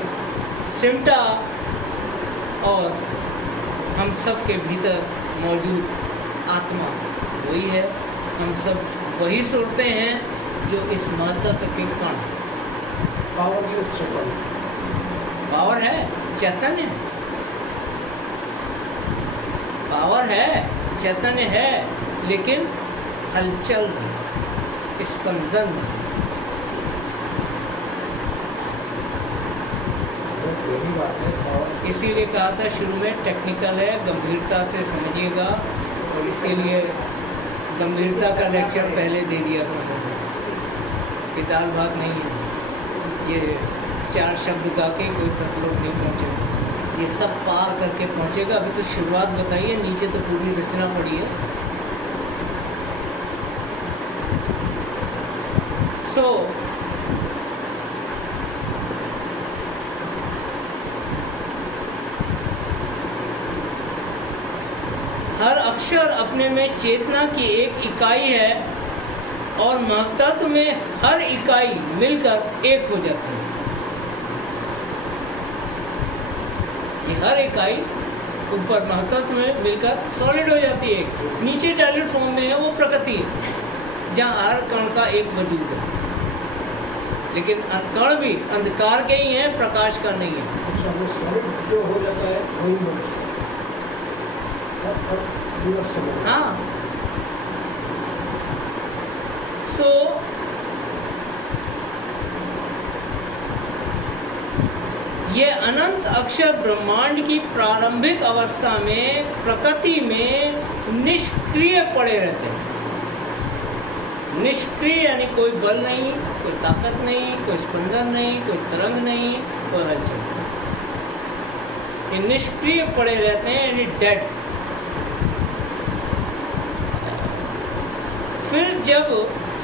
सिमटा, और हम सब के भीतर मौजूद आत्मा वही है। हम सब वही सुनते हैं जो इस महत्व के कण। पावर है, चैतन्य पावर है, चैतन्य है, लेकिन हलचल नहीं, स्पंदन नहीं। इसीलिए कहा था शुरू में टेक्निकल है, गंभीरता से समझिएगा, और इसीलिए गंभीरता का लेक्चर पहले दे दिया था कि दाल भात नहीं है। ये 4 शब्द गा के कोई सतलोक नहीं पहुँचेगा, ये सब पार करके पहुँचेगा। अभी तो शुरुआत बताइए, नीचे तो पूरी रचना पड़ी है। सो हर अक्षर अपने में चेतना की एक इकाई है और महत्त्व में हर इकाई मिलकर एक हो जाती है। ये हर इकाई ऊपर महत्त्व में मिलकर सॉलिड हो जाती है, नीचे डायल्यूट फॉर्म में है, वो प्रकृति है जहाँ हर कण का एक वजूद है। लेकिन कण भी अंधकार के ही हैं, प्रकाश का नहीं है। अच्छा, वो सॉलिड जो हो जाता है वही मनुष्य। हाँ, सो ये अनंत अक्षर ब्रह्मांड की प्रारंभिक अवस्था में प्रकृति में निष्क्रिय पड़े रहते हैं। निष्क्रिय यानी कोई बल नहीं, कोई ताकत नहीं, कोई स्पंदन नहीं, कोई तरंग नहीं, कोई हलचल। ये निष्क्रिय पड़े रहते हैं, यानी डेड। फिर जब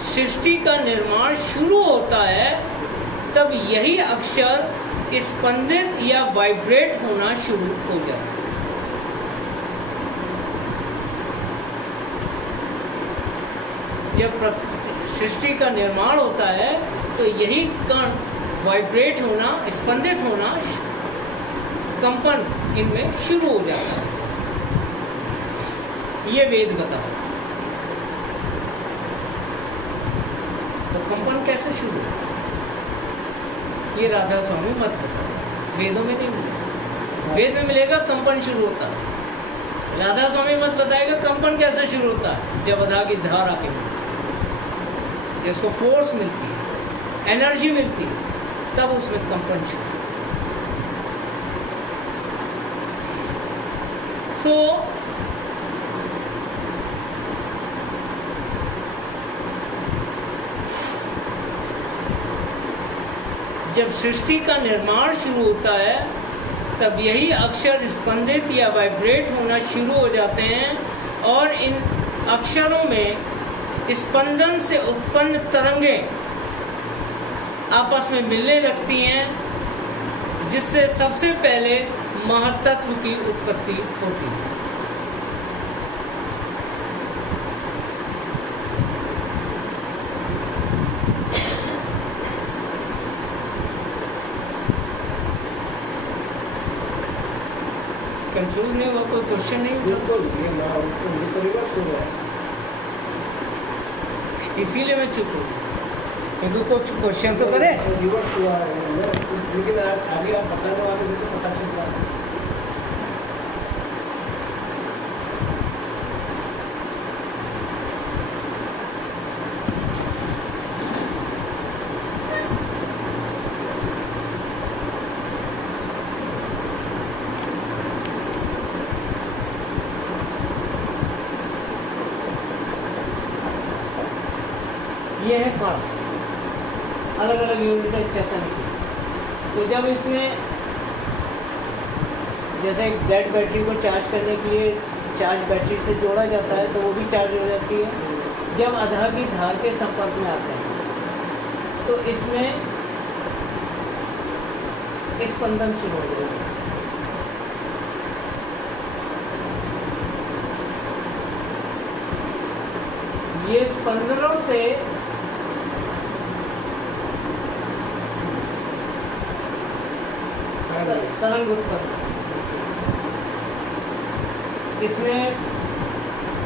सृष्टि का निर्माण शुरू होता है तब यही अक्षर स्पंदित या वाइब्रेट होना शुरू हो जाता है। जब सृष्टि का निर्माण होता है तो यही कण वाइब्रेट होना, स्पंदित होना, कंपन इनमें शुरू हो जाता है। ये वेद बताओ तो कंपन कैसे शुरू होता है? ये राधा स्वामी मत बताता है, वेदों में नहीं मिलेगा। वेद में मिलेगा कंपन शुरू होता है, राधा स्वामी मत बताएगा कंपन कैसे शुरू होता है। जब अधा की धार आके जिसको फोर्स मिलती है, एनर्जी मिलती है, तब उसमें कंपन शुरू। सो जब सृष्टि का निर्माण शुरू होता है तब यही अक्षर स्पंदित या वाइब्रेट होना शुरू हो जाते हैं और इन अक्षरों में स्पंदन से उत्पन्न तरंगें आपस में मिलने लगती हैं, जिससे सबसे पहले महत्त्व की उत्पत्ति होती है। कंफ्यूज नहीं हुआ? कोई क्वेश्चन नहीं? बिल्कुल, ये तो रिवर्स हो रहा है। इसीलिए मैं चुप हूँ, क्योंकि कुछ क्वेश्चन तो करे। रिवर्स हुआ है, लेकिन आगे आप बताने वाले से तो पता चल रहा है। ये है कण, अलग अलग यूनिट है चेतन की। तो जब इसमें जैसे डेड बैटरी को चार्ज करने के लिए चार्ज बैटरी से जोड़ा जाता है तो वो भी चार्ज हो जाती है। जब आधा की धार के संपर्क में आते हैं तो इसमें स्पंदन शुरू हो जाता है। ये स्पंदनों से तरंग उत्पन्न। इसमें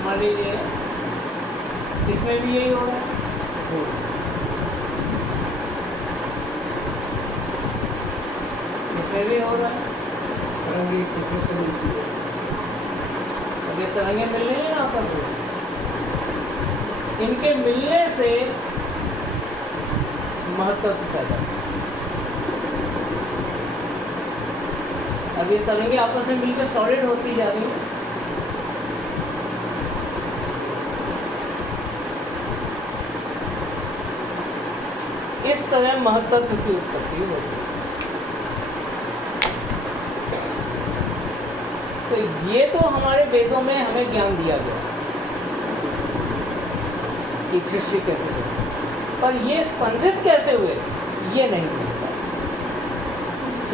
मान लीजिए इसमें भी यही हो रहा है, इसमें भी हो रहा है। तरंगे किसमें से मिलती है? अब ये तरंगे मिल रही हैं आपस में, इनके मिलने से महत्व पैदा होता है। अब ये तरंगे आपस में मिलकर सॉलिड होती जा रही हैं। इस तरह महत्त्व की उत्पत्ति होती है। तो ये तो हमारे वेदों में हमें ज्ञान दिया गया कि सृष्टि कैसे हुई, पर ये स्पंदित कैसे हुए ये नहीं मिलता।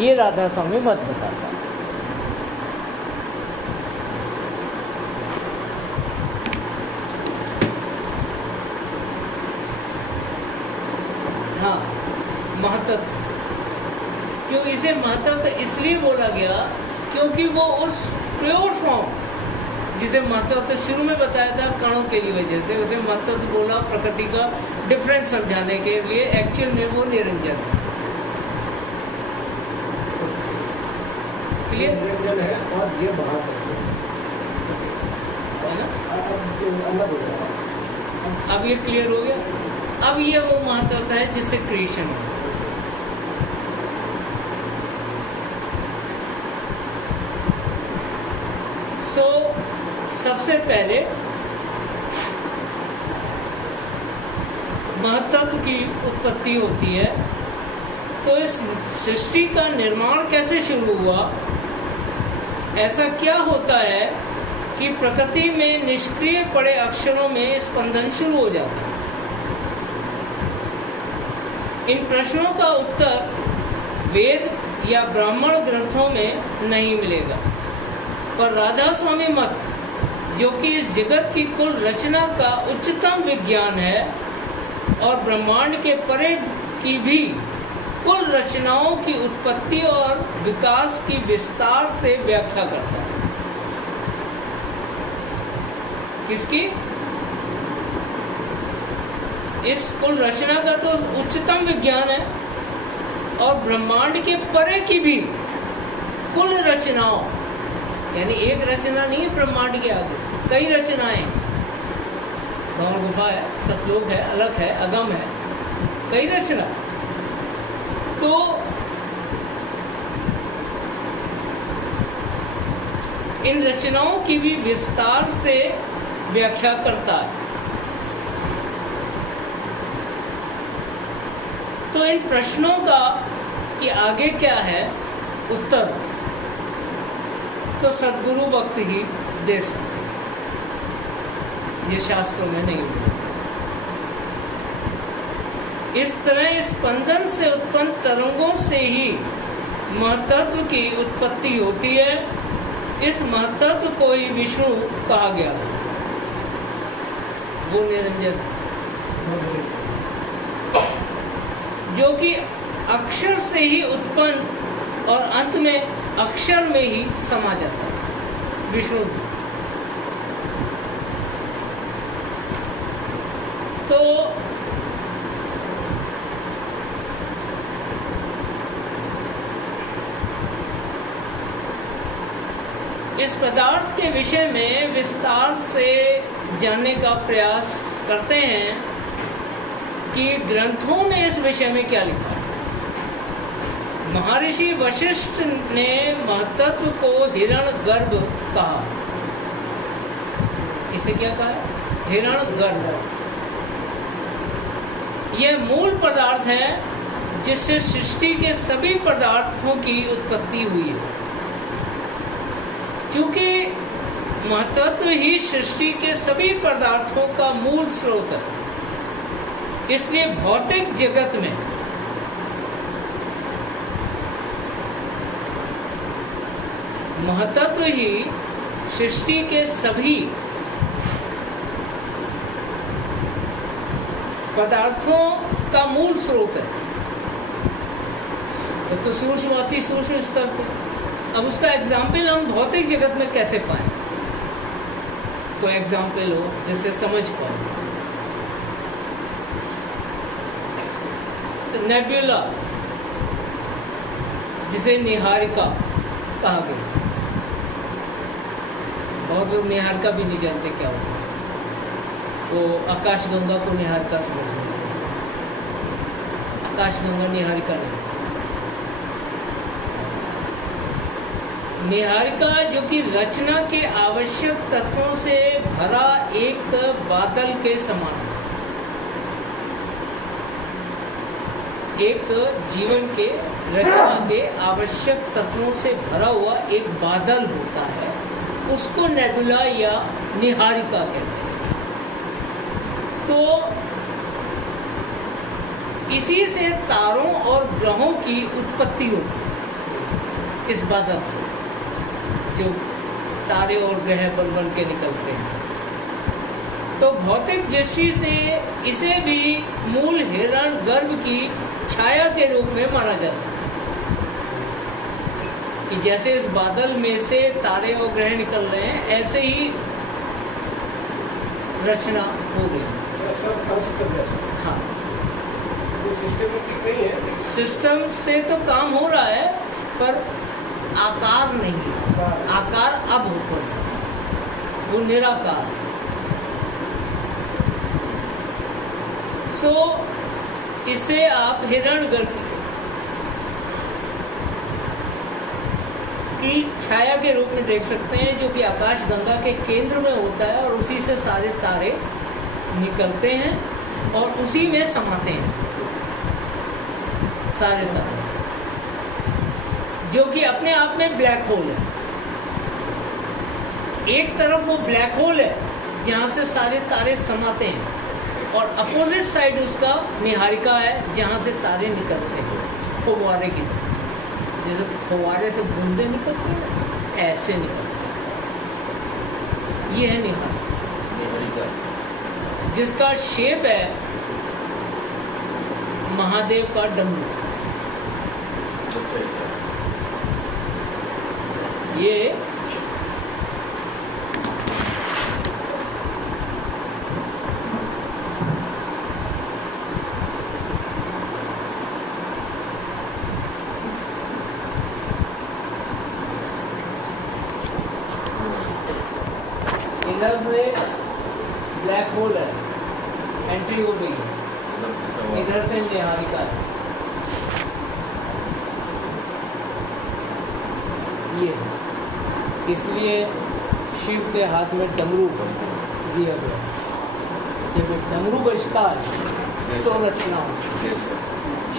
ये राधा स्वामी मत बताता। हाँ, महत्व क्यों इसे महत्व इसलिए बोला गया क्योंकि वो उस प्योर फॉर्म जिसे महत्व तो शुरू में बताया था कणों के लिए वजह से उसे महत्व बोला प्रकृति का डिफरेंस समझाने के लिए, एक्चुअल में वो निरंजन है। क्लियर निरंजन है और ये महातत्व है ना। अलग हो गया। अब ये क्लियर हो गया। अब ये वो महत्व है जिससे क्रिएशन है। सो सबसे पहले महत्त्व की उत्पत्ति होती है। तो इस सृष्टि का निर्माण कैसे शुरू हुआ? ऐसा क्या होता है कि प्रकृति में निष्क्रिय पड़े अक्षरों में स्पंदन शुरू हो जाता है? इन प्रश्नों का उत्तर वेद या ब्राह्मण ग्रंथों में नहीं मिलेगा, पर राधा स्वामी मत, जो कि इस जगत की कुल रचना का उच्चतम विज्ञान है और ब्रह्मांड के परे की भी कुल रचनाओं की उत्पत्ति और विकास की विस्तार से व्याख्या करता है। किसकी? इस कुल रचना का तो उच्चतम विज्ञान है और ब्रह्मांड के परे की भी कुल रचनाओं, यानी एक रचना नहीं है ब्रह्मांड के आगे, कई रचनाएं। भंवर गुफा है, सतलोक है, अलग है, अगम है, कई रचना। तो इन रचनाओं की भी विस्तार से व्याख्या करता है। तो इन प्रश्नों का कि आगे क्या है उत्तर तो सद्गुरु वक्त ही दे सकते हैं, ये शास्त्रों में नहीं मिलेगा। इस तरह स्पंदन से उत्पन्न तरंगों से ही महत्त्व की उत्पत्ति होती है। इस महत्त्व को ही विष्णु कहा गया, वो निरंजन जो कि अक्षर से ही उत्पन्न और अंत में अक्षर में ही समा जाता है, विष्णु। तो इस पदार्थ के विषय में विस्तार से जानने का प्रयास करते हैं कि ग्रंथों में इस विषय में क्या लिखा है। महर्षि वशिष्ठ ने महत्त्व को हिरण्यगर्भ कहा। इसे क्या कहा? हिरण्यगर्भ। यह मूल पदार्थ है जिससे सृष्टि के सभी पदार्थों की उत्पत्ति हुई है। क्योंकि महत्त्व ही सृष्टि के सभी पदार्थों का मूल स्रोत है, इसलिए भौतिक जगत में महत्त्व ही सृष्टि के सभी पदार्थों का मूल स्रोत है। तो सूक्ष्म अति सूक्ष्म स्तर पर अब उसका एग्जाम्पल हम भौतिक जगत में कैसे पाएं? कोई एग्जाम्पल हो जिससे समझ पाए। तो नेबुला, जिसे निहारिका कहा गया, बहुत लोग निहारिका भी नहीं जानते क्या होता। वो आकाशगंगा को निहारिका समझते हैं, आकाशगंगा निहारिका नहीं। निहारिका जो कि रचना के आवश्यक तत्वों से भरा एक बादल के समान, एक जीवन के रचना के आवश्यक तत्वों से भरा हुआ एक बादल होता है, उसको नेबुला या निहारिका कहते हैं। तो इसी से तारों और ग्रहों की उत्पत्ति होती है, इस बादल से जो तारे और ग्रह बन के निकलते हैं। तो भौतिक दृष्टि से इसे भी मूल हिरण गर्भ की छाया के रूप में माना जा सकता है कि जैसे इस बादल में से तारे और ग्रह निकल रहे हैं, ऐसे ही रचना हो रही है। हाँ, सिस्टमेटिक नहीं है। सिस्टम से तो काम हो रहा है, पर आकार नहीं। आकार अब होकर वो निराकार। सो इसे आप हिरण्यगर्भ की छाया के रूप में देख सकते हैं, जो कि आकाश गंगा के केंद्र में होता है और उसी से सारे तारे निकलते हैं और उसी में समाते हैं सारे तारे, जो कि अपने आप में ब्लैक होल है। एक तरफ वो ब्लैक होल है जहां से सारे तारे समाते हैं, और अपोजिट साइड उसका निहारिका है जहां से तारे निकलते हैं फव्वारे की तरह। जैसे फव्वारे से बूंदे निकलते हैं, ऐसे निकलते हैं। ये है निहारिका, जिसका शेप है महादेव का डमरू। ये इधर से ब्लैक होल है, एंट्री हो गई है, इधर से निहारिका है। ये इसलिए शिव के हाथ में डमरू दिया गया। जब डमरू बजता है तो रचना होती है।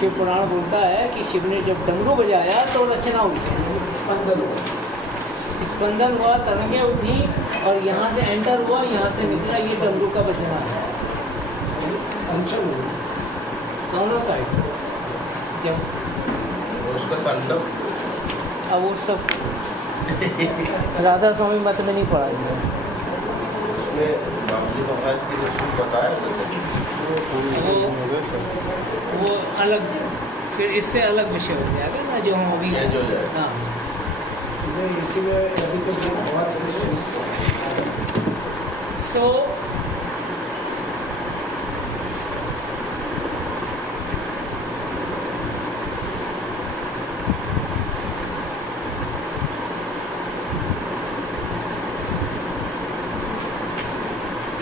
शिव पुराण बोलता है कि शिव ने जब डमरू बजाया तो रचना हुई, स्पंदन हुआ। स्पंदन हुआ, तरंगें उठी और यहाँ से एंटर हुआ, यहाँ से निकला। ये डमरू का बजना है। अंचल दोनों साइड जब उसका तांडव, अब वो सब राधा स्वामी मत में नहीं पढ़ा गया। उसमें बाबूजी महाराज की जो बताया वो अलग, फिर इससे अलग विषय हो जाएगा ना, जो हम अभी चेंज हो जाएगा। हाँ, इसीलिए अभी तो जो सो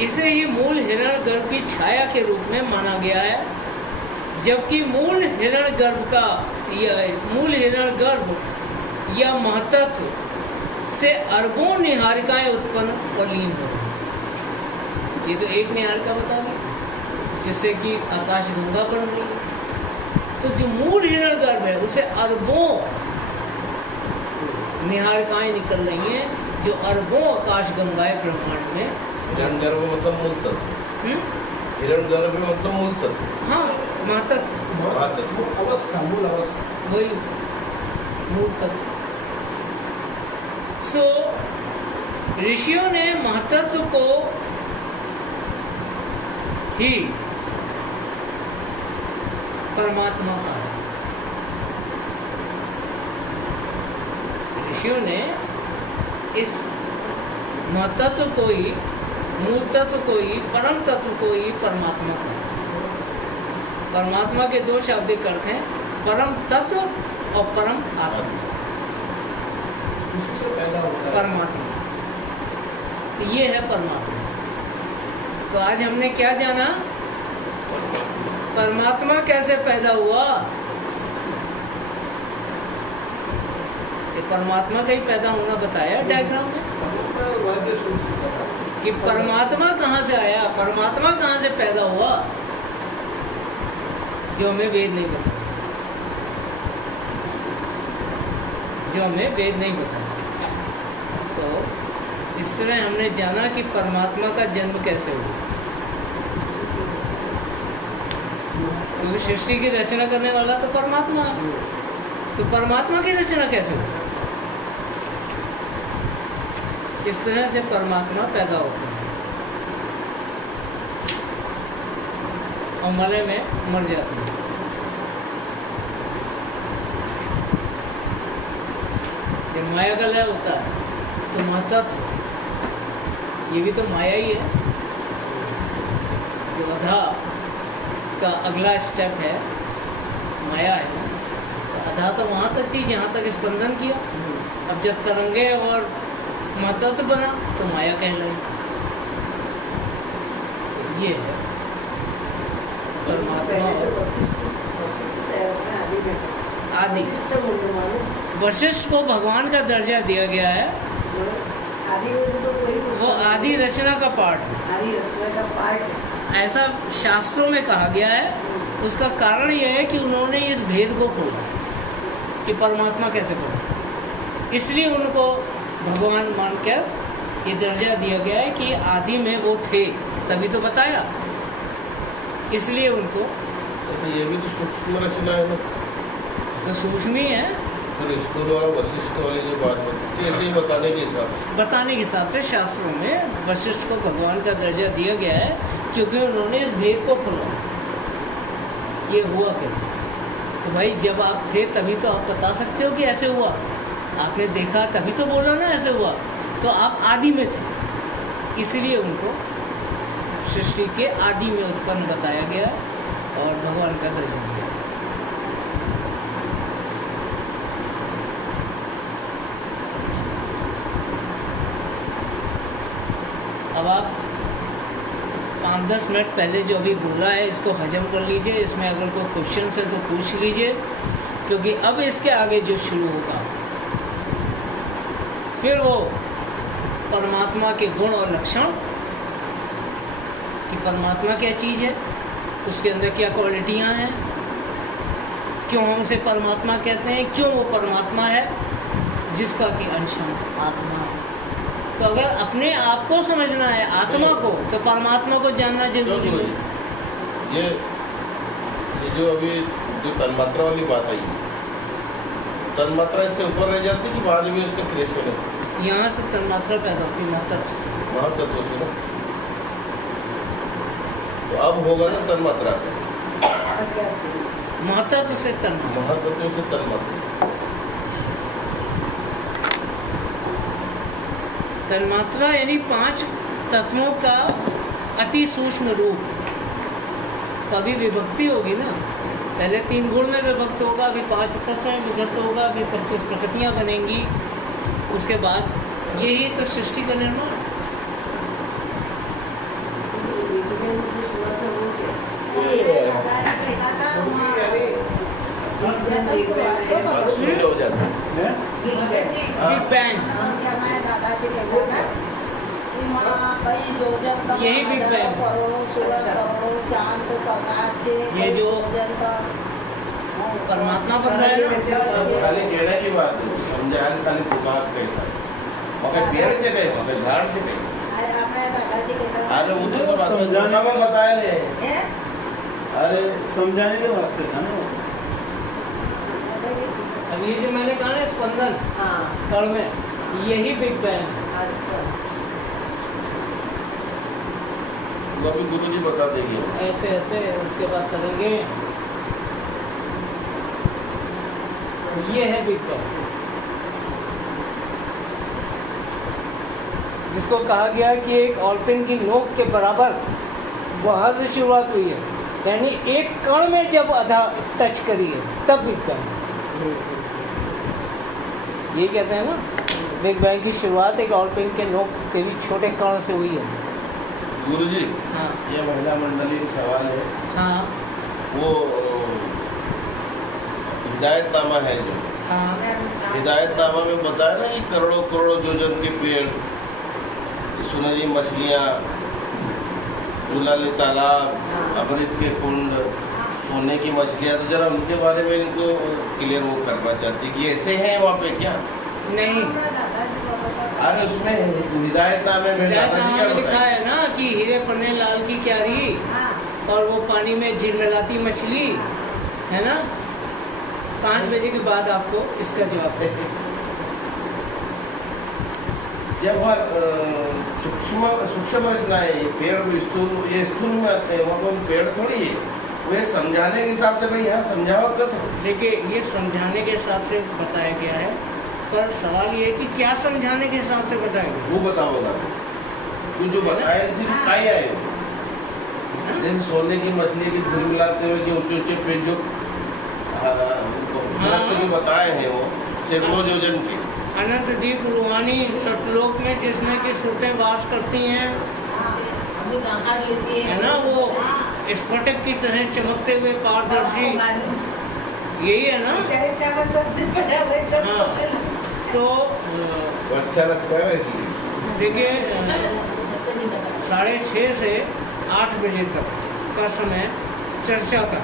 इसे ही मूल हिरण्यगर्भ की छाया के रूप में माना गया है, जबकि मूल हिरण्यगर्भ या महतत्व से अरबों निहारिकाएं उत्पन्न और लीन हो। ये तो एक निहारिका बता दी, जिससे कि आकाश गंगा बन रही है। तो जो मूल हिरण्यगर्भ है उसे अरबों निहारिकाएं निकल रही हैं, जो अरबों आकाश गंगाएं ब्रह्मांड में। हिरण्यगर्भ मतलब मूल तत्व। हिरण्यगर्भ मतलब मूल तत्व। हाँ, महतत्व, अवस्था, मूल अवस्था, वही मूल तत्व। सो ऋषियों ने महतत्व को ही परमात्मा कहा। ऋषियों ने इस महतत्व को ही, मूल तत्व को ही, परम तत्व को ही परमात्मा कहा। परमात्मा के दो शाब्दिक अर्थ हैं, परम तत्व और परम आत्मा। इसी से पैदा होता है परमात्मा, तो ये है परमात्मा। तो आज हमने क्या जाना, परमात्मा कैसे पैदा हुआ। ये परमात्मा का ही पैदा होना बताया डायग्राम में, कि परमात्मा कहाँ से आया, परमात्मा कहाँ से पैदा हुआ, जो हमें वेद नहीं बताया। जो हमें वेद नहीं बताया। तो इस तरह हमने जाना कि परमात्मा का जन्म कैसे हुआ, क्योंकि सृष्टि की रचना करने वाला तो परमात्मा है। तो परमात्मा की रचना कैसे हुई? इस तरह से परमात्मा पैदा होते हैं और मलय में मर जाते हैं। जब माया का लय होता है तो महतत्व, ये भी तो माया ही है। जो अधा का अगला स्टेप है माया है। तो अधा तो वहाँ तक थी जहाँ तक स्पंदन किया। अब जब तरंगे और महतत्व बना तो माया कहलाई। तो ये है परमात्मा आदि। वशिष्ठ को भगवान का दर्जा दिया गया है। वो आदि रचना का पार्ट है। आदि रचना का पार्ट है। ऐसा शास्त्रों में कहा गया है। उसका कारण यह है कि उन्होंने इस भेद को खोला कि परमात्मा कैसे खोला। इसलिए उनको भगवान मानकर ये दर्जा दिया गया है कि आदि में वो थे, तभी तो बताया। इसलिए उनको तो ये भी तो सूक्ष्म रचना है ना, तो सूक्ष्म ही है। फिर स्थूल और वशिष्ठ वाली जो बात होती है ऐसे ही बताने के हिसाब से शास्त्रों में वशिष्ठ को भगवान का दर्जा दिया गया है, क्योंकि उन्होंने इस भेद को खोला। ये हुआ कैसे? तो भाई जब आप थे तभी तो आप बता सकते हो कि ऐसे हुआ। आपने देखा तभी तो बोला ना ऐसे हुआ। तो आप आदि में थे, इसलिए उनको सृष्टि के आदि में उत्पन्न बताया गया और भगवान का दर्जा दिया। अब आप 5-10 मिनट पहले जो अभी बोला है इसको हजम कर लीजिए। इसमें अगर कोई क्वेश्चन है तो पूछ लीजिए, क्योंकि अब इसके आगे जो शुरू होगा फिर वो परमात्मा के गुण और लक्षण, कि परमात्मा क्या चीज़ है, उसके अंदर क्या क्वालिटियाँ हैं, क्यों हम उसे परमात्मा कहते हैं, क्यों वो परमात्मा है जिसका कि अंश हम आत्मा है। तो अगर अपने आप को समझना है, आत्मा को, तो परमात्मा को जानना जरूरी है। ये जो अभी जो तन्मात्रा वाली बात आई, तन्मात्रा इससे ऊपर रह जाती कि बाद में उसका क्रिएशन है। यहाँ से तन्मात्रा पैदा होती है महतत्व से। महतत्व से ना, तो अब होगा ना तन्मात्रा का, महतत्व से तन्मात्रा, महतत्व से तन्मात्रा। तन्मात्रा यानी 5 तत्वों का अति सूक्ष्म रूप। तो अभी विभक्ति होगी ना, पहले 3 गुण में विभक्त होगा, अभी 5 तत्व में विभक्त होगा, अभी 25 प्रकृतियां बनेंगी। उसके बाद यही तो सृष्टि का निर्माण। हो जाता है बिग बैंग, यही बिग बैंग। ये जो परमात्मा बन रहा है ना, खाली कहने की बात है, समझान खाली दिमाग कैसा मगर पेड़ से गए, मगर झाड़ से गए। अरे वो तो सब समझाने में बताया नहीं, अरे समझाने के वास्ते था ना। अब ये जो मैंने कहा ना स्पंदन कण में, यही बिग बैंग। वो अभी गुरु जी बता देंगे ऐसे ऐसे, उसके बाद करेंगे। ये है बिग बैंग, जिसको कहा गया कि एक ऑलपिन की नोक के बराबर वहां से शुरुआत हुई है। यानी एक कण में जब आधा टच करी है तब बिग बैंग। ये कहते हैं ना, बिग बैंग की शुरुआत एक ऑलपिन के नोक के भी छोटे कण से हुई है। गुरु जी, हाँ, ये महिला मंडली का सवाल है। हाँ, वो हिदायतनामा है जो, हाँ, हिदायतनामा में बताया ना, ये करोड़ों करोड़ों जोजन के पेड़, सुनहरी मछलियाँ, गुलाली तालाब, अमृत के कुंड, सोने की मछलियाँ, तो जरा उनके बारे में इनको क्लियर वो करना चाहती कि ऐसे हैं वहाँ पे क्या? नहीं, अरे उसमें हिदायता में मेरे दादाजी क्या लिखा है ना कि हीरे पन्ने लाल की क्यारी और वो पानी में झिलमिलाती मछली, है ना। 5 बजे के बाद आपको इसका जवाब दे। जब सूक्ष्म रचनाएं पेड़ स्थूल में आते हैं, वहाँ पे पेड़ थोड़ी है, वे समझाने के हिसाब से भाई यहाँ समझाओ कैसे? देखिए, ये समझाने के हिसाब से बताया गया है, पर सवाल ये है कि क्या समझाने के हिसाब से बताया गया, वो बताओगा तू जो बताया आई आए हो। जैसे सोने की मछली की झिलमिलाते हुए जो ऊंचे ऊंचे पेड़ जो जो बताए हैं वो सैकड़ों योजन के अनंत दीप रूहानी सतलोक में जिसमें कि सूरतें वास करती हैं, है ना, वो स्फटिक की तरह चमकते हुए पारदर्शी, यही है ना। हाँ, तो अच्छा लगता है इसलिए। देखिए, 6:30 से 8 बजे तक का समय चर्चा का।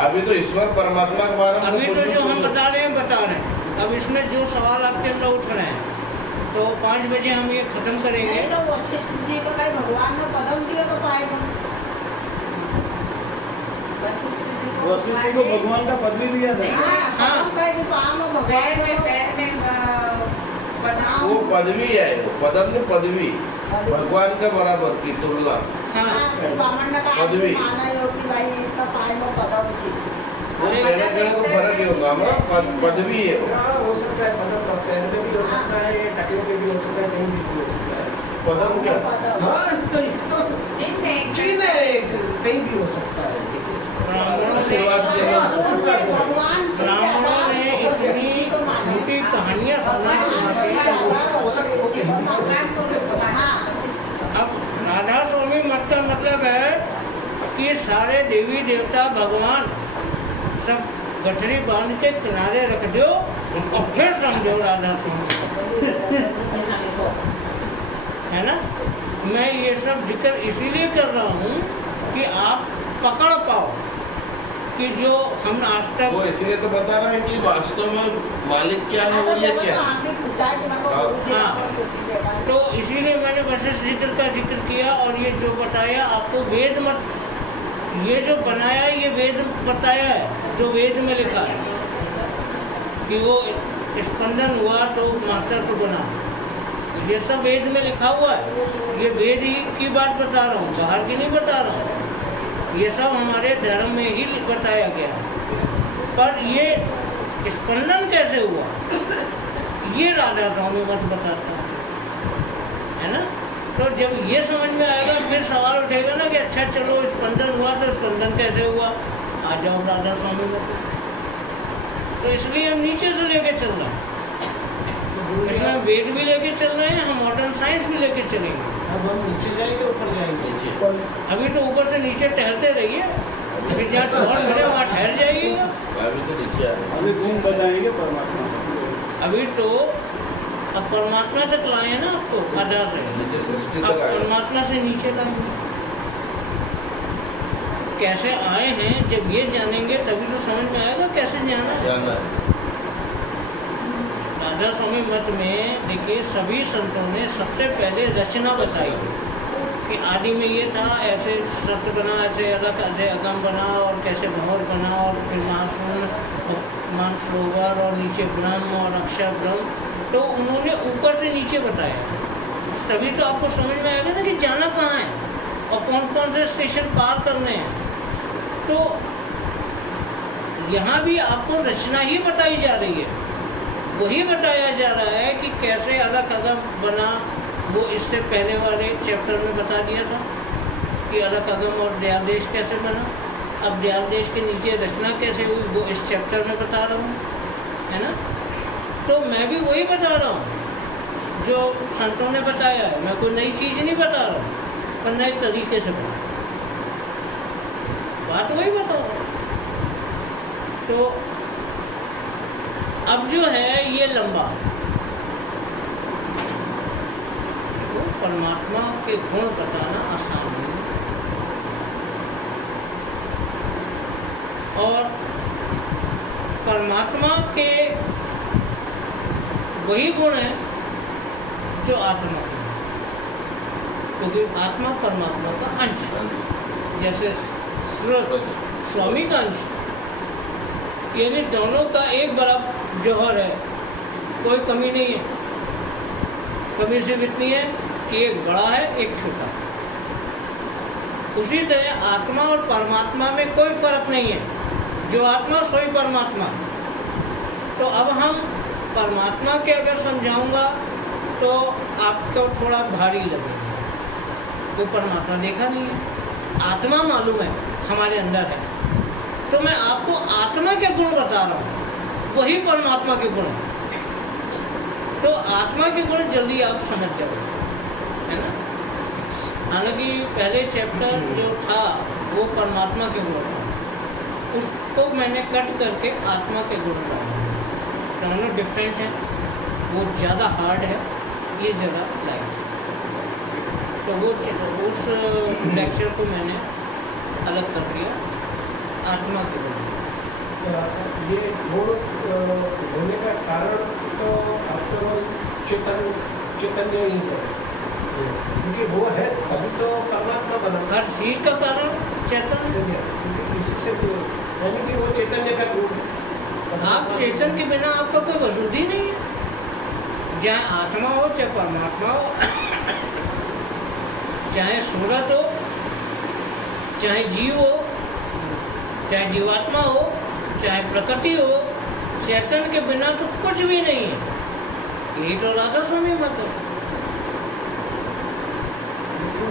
अभी तो ईश्वर परमात्मा के बारे में अभी तो जो हम बता रहे हैं। अब इसमें जो सवाल आपके अंदर उठ रहे हैं, तो 5 बजे हम ये खत्म करेंगे। तो वशिष्ठ जी को कहीं भगवान ने पदम दिया तो पाएगा। वशिष्ठ जी को भगवान का पद भी दिया था। हाँ, वो पदवी है, वो पदम ने पदवी भगवान का बराबर की तुलना। पदवी वो कहने को फर्क ही होगा, पदवी है हो सकता है, पदम का पैर में भी हो सकता है, टकले पे भी हो सकता है, कहीं भी हो सकता है। पदम क्या? हाँ, तो चिन्ह है, कहीं भी हो सकता है। ब्राह्मणों ने इतनी झूठी कहानियां सुनाई। अब राधा स्वामी मत का मतलब है कि सारे देवी देवता भगवान सब गठरी बांध के किनारे रख दो और फिर समझो राधा स्वामी, है ना। मैं ये सब जिक्र इसीलिए कर रहा हूँ कि आप पकड़ पाओ कि जो हम आज तक, वो इसलिए तो बता रहे हैं कि वास्तव में मालिक क्या है वो ये क्या है। हाँ, तो इसीलिए मैंने वशिष्ठ जिक्र का जिक्र किया और ये जो बताया आपको वेद मत, ये जो बनाया ये वेद बताया है, जो वेद में लिखा है कि वो स्पंदन हुआ तो मास्टर को बना, ये सब वेद में लिखा हुआ है। ये वेद ही की बात बता रहा हूँ, बाहर की नहीं बता रहा हूँ। ये सब हमारे धर्म में ही बताया गया है। पर ये स्पंदन कैसे हुआ, ये राधा स्वामी मत बताता है ना। तो जब ये समझ में आएगा फिर सवाल उठेगा ना कि अच्छा चलो स्पंदन हुआ तो स्पंदन कैसे हुआ, आ जाओ राधा स्वामी मत। तो इसलिए हम नीचे से लेके चल रहे हैं, इसमें वेद भी लेके चल रहे हैं, हम मॉडर्न साइंस भी लेके चलेंगे। अब हम नीचे जाएंगे ऊपर जाएंगे? अभी तो ऊपर से नीचे टहलते रहिए, अभी जहाँ ठहर मिले वहाँ ठहर जाइएगा। अभी तो नीचे अभी तुम बताएंगे परमात्मा। अभी तो अब परमात्मा तक लाए ना आपको, आधा से अब परमात्मा से नीचे लाएंगे। कैसे आए हैं जब ये जानेंगे तभी तो समझ में आएगा कैसे जाना है। राधा स्वामी मत में देखिए सभी संतों ने सबसे पहले रचना बताई कि आदि में ये था, ऐसे सत्य बना, ऐसे अलग ऐसे अगम बना और कैसे भंवर बना और फिर मानसरोवर और नीचे ब्रह्म और अक्षर ब्रह्म। तो उन्होंने ऊपर से नीचे बताया, तभी तो आपको समझ में आएगा ना कि जाना कहाँ है और कौन कौन से स्टेशन पार करने हैं। तो यहाँ भी आपको रचना ही बताई जा रही है, वही बताया जा रहा है कि कैसे अलग अगम बना। वो इससे पहले वाले चैप्टर में बता दिया था कि अलग अगम और दयाल देश कैसे बना। अब दयाल देश के नीचे रचना कैसे हुई वो इस चैप्टर में बता रहा हूँ, है ना। तो मैं भी वही बता रहा हूँ जो संतों ने बताया है, मैं कोई नई चीज़ नहीं बता रहा हूँ, पर नए तरीके से बता, बात वही बता रहा हूँ। तो अब जो है ये लंबा, तो परमात्मा के गुण बताना आसान है। और परमात्मा के वही गुण है जो आत्मा है, क्योंकि आत्मा परमात्मा का अंश है। जैसे सूरज स्वामी का अंश, यानी दोनों का एक बड़ा जौहर है, कोई कमी नहीं है। कमी सिर्फ इतनी है कि एक बड़ा है एक छोटा। उसी तरह आत्मा और परमात्मा में कोई फर्क नहीं है, जो आत्मा सोई परमात्मा। तो अब हम परमात्मा के अगर समझाऊंगा तो आपको थोड़ा भारी लगेगा, कोई परमात्मा देखा नहीं है, आत्मा मालूम है हमारे अंदर है, तो मैं आपको आत्मा के गुण बता रहा हूँ, वही परमात्मा के गुण है। तो आत्मा के गुण जल्दी आप समझ जाओगे, है ना। हालांकि पहले चैप्टर जो था वो परमात्मा के गुण था, उसको मैंने कट करके आत्मा के गुण बनाया। दोनों डिफरेंट है, वो ज़्यादा हार्ड है, ये ज़्यादा लाइट है। तो वो उस लेक्चर को मैंने अलग कर दिया, आत्मा के गुण। ये गुण होने का कारण तो आफ्टर ऑल चैतन्य ही है, क्योंकि वो है तभी तो परमात्मा बना। हर चीज का कारण चैतन्य, इसी से यानी कि वो चैतन्य का रूप। आप चेतन के बिना आपका कोई वजूद ही नहीं है। चाहे आत्मा हो, चाहे परमात्मा हो, चाहे सूरत हो, चाहे जीव हो, चाहे जीवात्मा हो, चाहे प्रकृति हो, चैतन के बिना तो कुछ भी नहीं है। यही तो राधा स्वामी मत हो।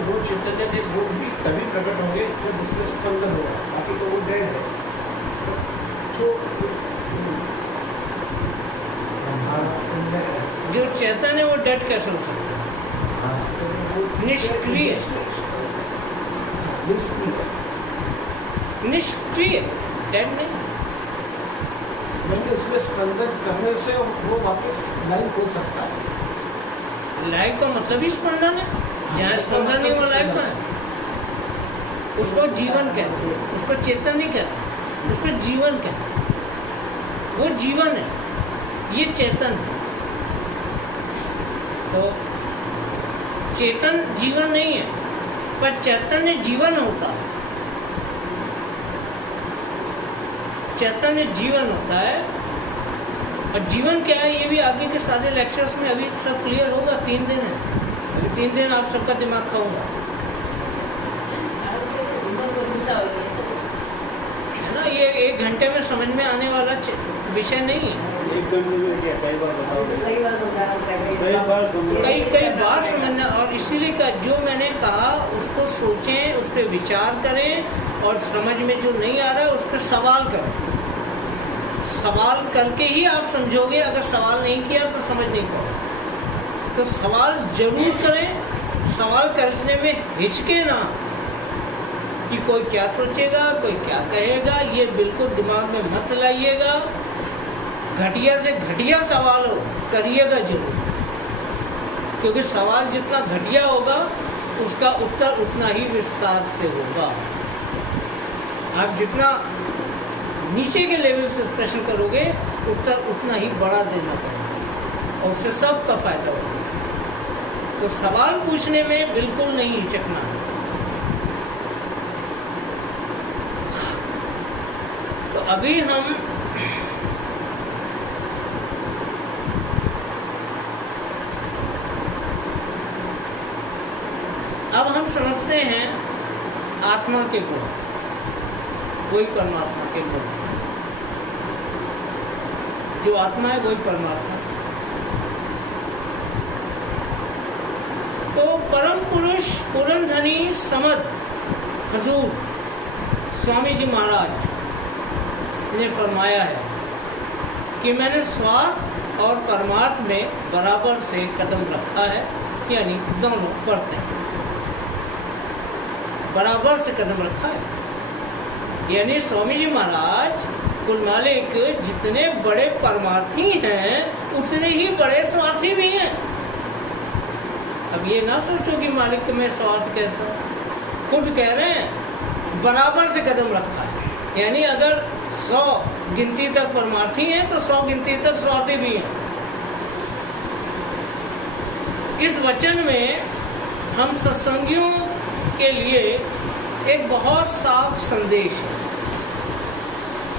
वो चैतन्य के गुण भी तभी प्रकट होंगे जब उसमें स्पंदन होगा, बाकी तो वो डेड है। तो जो चेतन है वो डेड कैसे हो सकता है? निष्क्रिय, निष्क्रिय, डेड नहीं। यानी उसमें स्पंदन करने से वो वापस लाइव हो सकता है। लाइव का मतलब ही स्पंदन है। जहाँ स्पंदन नहीं वो लाइव का है। उसको जीवन कहते हैं, उसको चेतन नहीं कहते, उसको जीवन कहते हैं। वो जीवन है, ये चेतन है। तो चेतन जीवन नहीं है, पर चैतन्य जीवन होता है। चैतन्य जीवन होता है। और जीवन क्या है, ये भी आगे के सारे लेक्चर्स में अभी सब क्लियर होगा। 3 दिन है, अभी 3 दिन आप सबका दिमाग खाऊंगा, है ना। ये 1 घंटे में समझ में आने वाला विषय नहीं है। 1 घंटे में क्या कई बार बताओ, कई बार समझना। और इसीलिए का जो मैंने कहा उसको सोचें, उस पर विचार करें, और समझ में जो नहीं आ रहा है उस पर सवाल करें। सवाल करके ही आप समझोगे। अगर सवाल नहीं किया तो समझ नहीं पाओगे। तो सवाल जरूर करें। सवाल करने में हिचके ना कि कोई क्या सोचेगा, कोई क्या कहेगा, ये बिल्कुल दिमाग में मत लाइएगा। घटिया से घटिया सवाल हो करिएगा जरूर, क्योंकि सवाल जितना घटिया होगा उसका उत्तर उतना ही विस्तार से होगा। आप जितना नीचे के लेवल से प्रश्न करोगे उत्तर उतना ही बड़ा देना पड़ेगा, और उससे सबका फायदा होगा। तो सवाल पूछने में बिल्कुल नहीं हिचकना। तो अभी हम समझते हैं आत्मा के गुण, वही परमात्मा के गुण। जो आत्मा है वही परमात्मा। तो परम पुरुष पुरंधनी समद हजूर स्वामी जी महाराज ने फरमाया है कि मैंने स्वार्थ और परमार्थ में बराबर से कदम रखा है, यानी दोनों पढ़ते हैं, बराबर से कदम रखा है। यानी स्वामी जी महाराज कुल मालिक जितने बड़े परमार्थी हैं उतने ही बड़े स्वार्थी भी हैं। अब ये ना सोचो कि मालिक में स्वार्थ कैसा, खुद कह रहे हैं बराबर से कदम रखा है, यानी अगर 100 गिनती तक परमार्थी हैं तो 100 गिनती तक स्वार्थी भी हैं। इस वचन में हम सत्संगियों के लिए एक बहुत साफ संदेश है,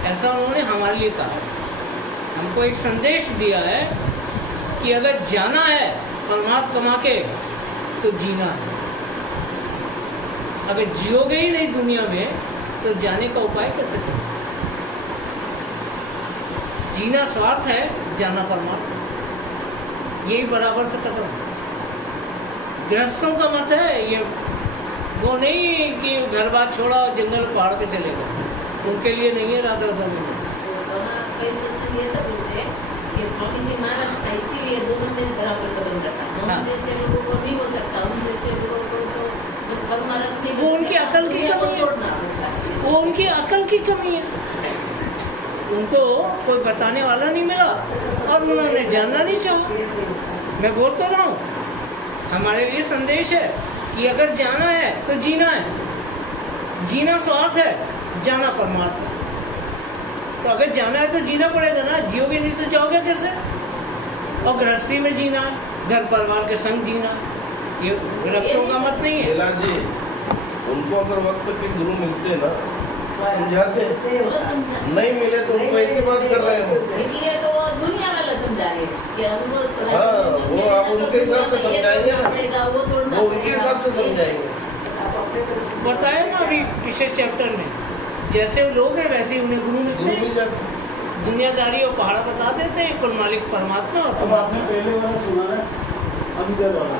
ऐसा उन्होंने हमारे लिए कहा है। हमको एक संदेश दिया है कि अगर जाना है परमात्मा कमा के तो जीना है। अगर जियोगे ही नहीं दुनिया में तो जाने का उपाय कैसे करें? जीना स्वार्थ है, जाना परमात्मा, यही बराबर से खत्म। गृहस्थों का मत है ये, वो नहीं कि घर बार छोड़ा और जंगल पहाड़ पे चले गए, उनके लिए नहीं है राधा स्वामी में। कई सत्संग ये सब होते हैं कि स्वामी जी महाराज था, इसीलिए दोनों में बराबर कदम रखा। हम जैसे लोगों को नहीं हो सकता, हम जैसे लोगों को तो बस परमार्थ में वो उनकी अकल की कमी है, वो उनकी अकल की कमी है। उनको कोई बताने वाला नहीं मिला और उन्होंने जानना नहीं चाहा। मैं बोल तो रहा हूँ, हमारे लिए संदेश है कि अगर जाना है तो जीना है। जीना स्वार्थ है, जाना परमात्मा। तो अगर जाना है तो जीना पड़ेगा ना, जियोगे नहीं तो जाओगे कैसे? और गृहस्थी में जीना, घर परिवार के संग जीना, ये रक्तों का मत नहीं है। जी, उनको अगर वक्त के गुरु मिलते ना समझाते, नहीं मिले तो उनको ऐसी बात कर रहे हो, इसलिए तो वो दुनिया वाला समझा रहे कि वो आप उनके हिसाब से समझाएंगे ना, वो उनके हिसाब से समझाएंगे। बताया ना अभी पिछले चैप्टर में, जैसे लोग हैं वैसे ही उन्हें गुरु मिलते हैं। दुनियादारी और पहाड़ा बता देते हैं, कुल मालिक परमात्मा। और अब आपने पहले वाला सुना है, अब इधर वाला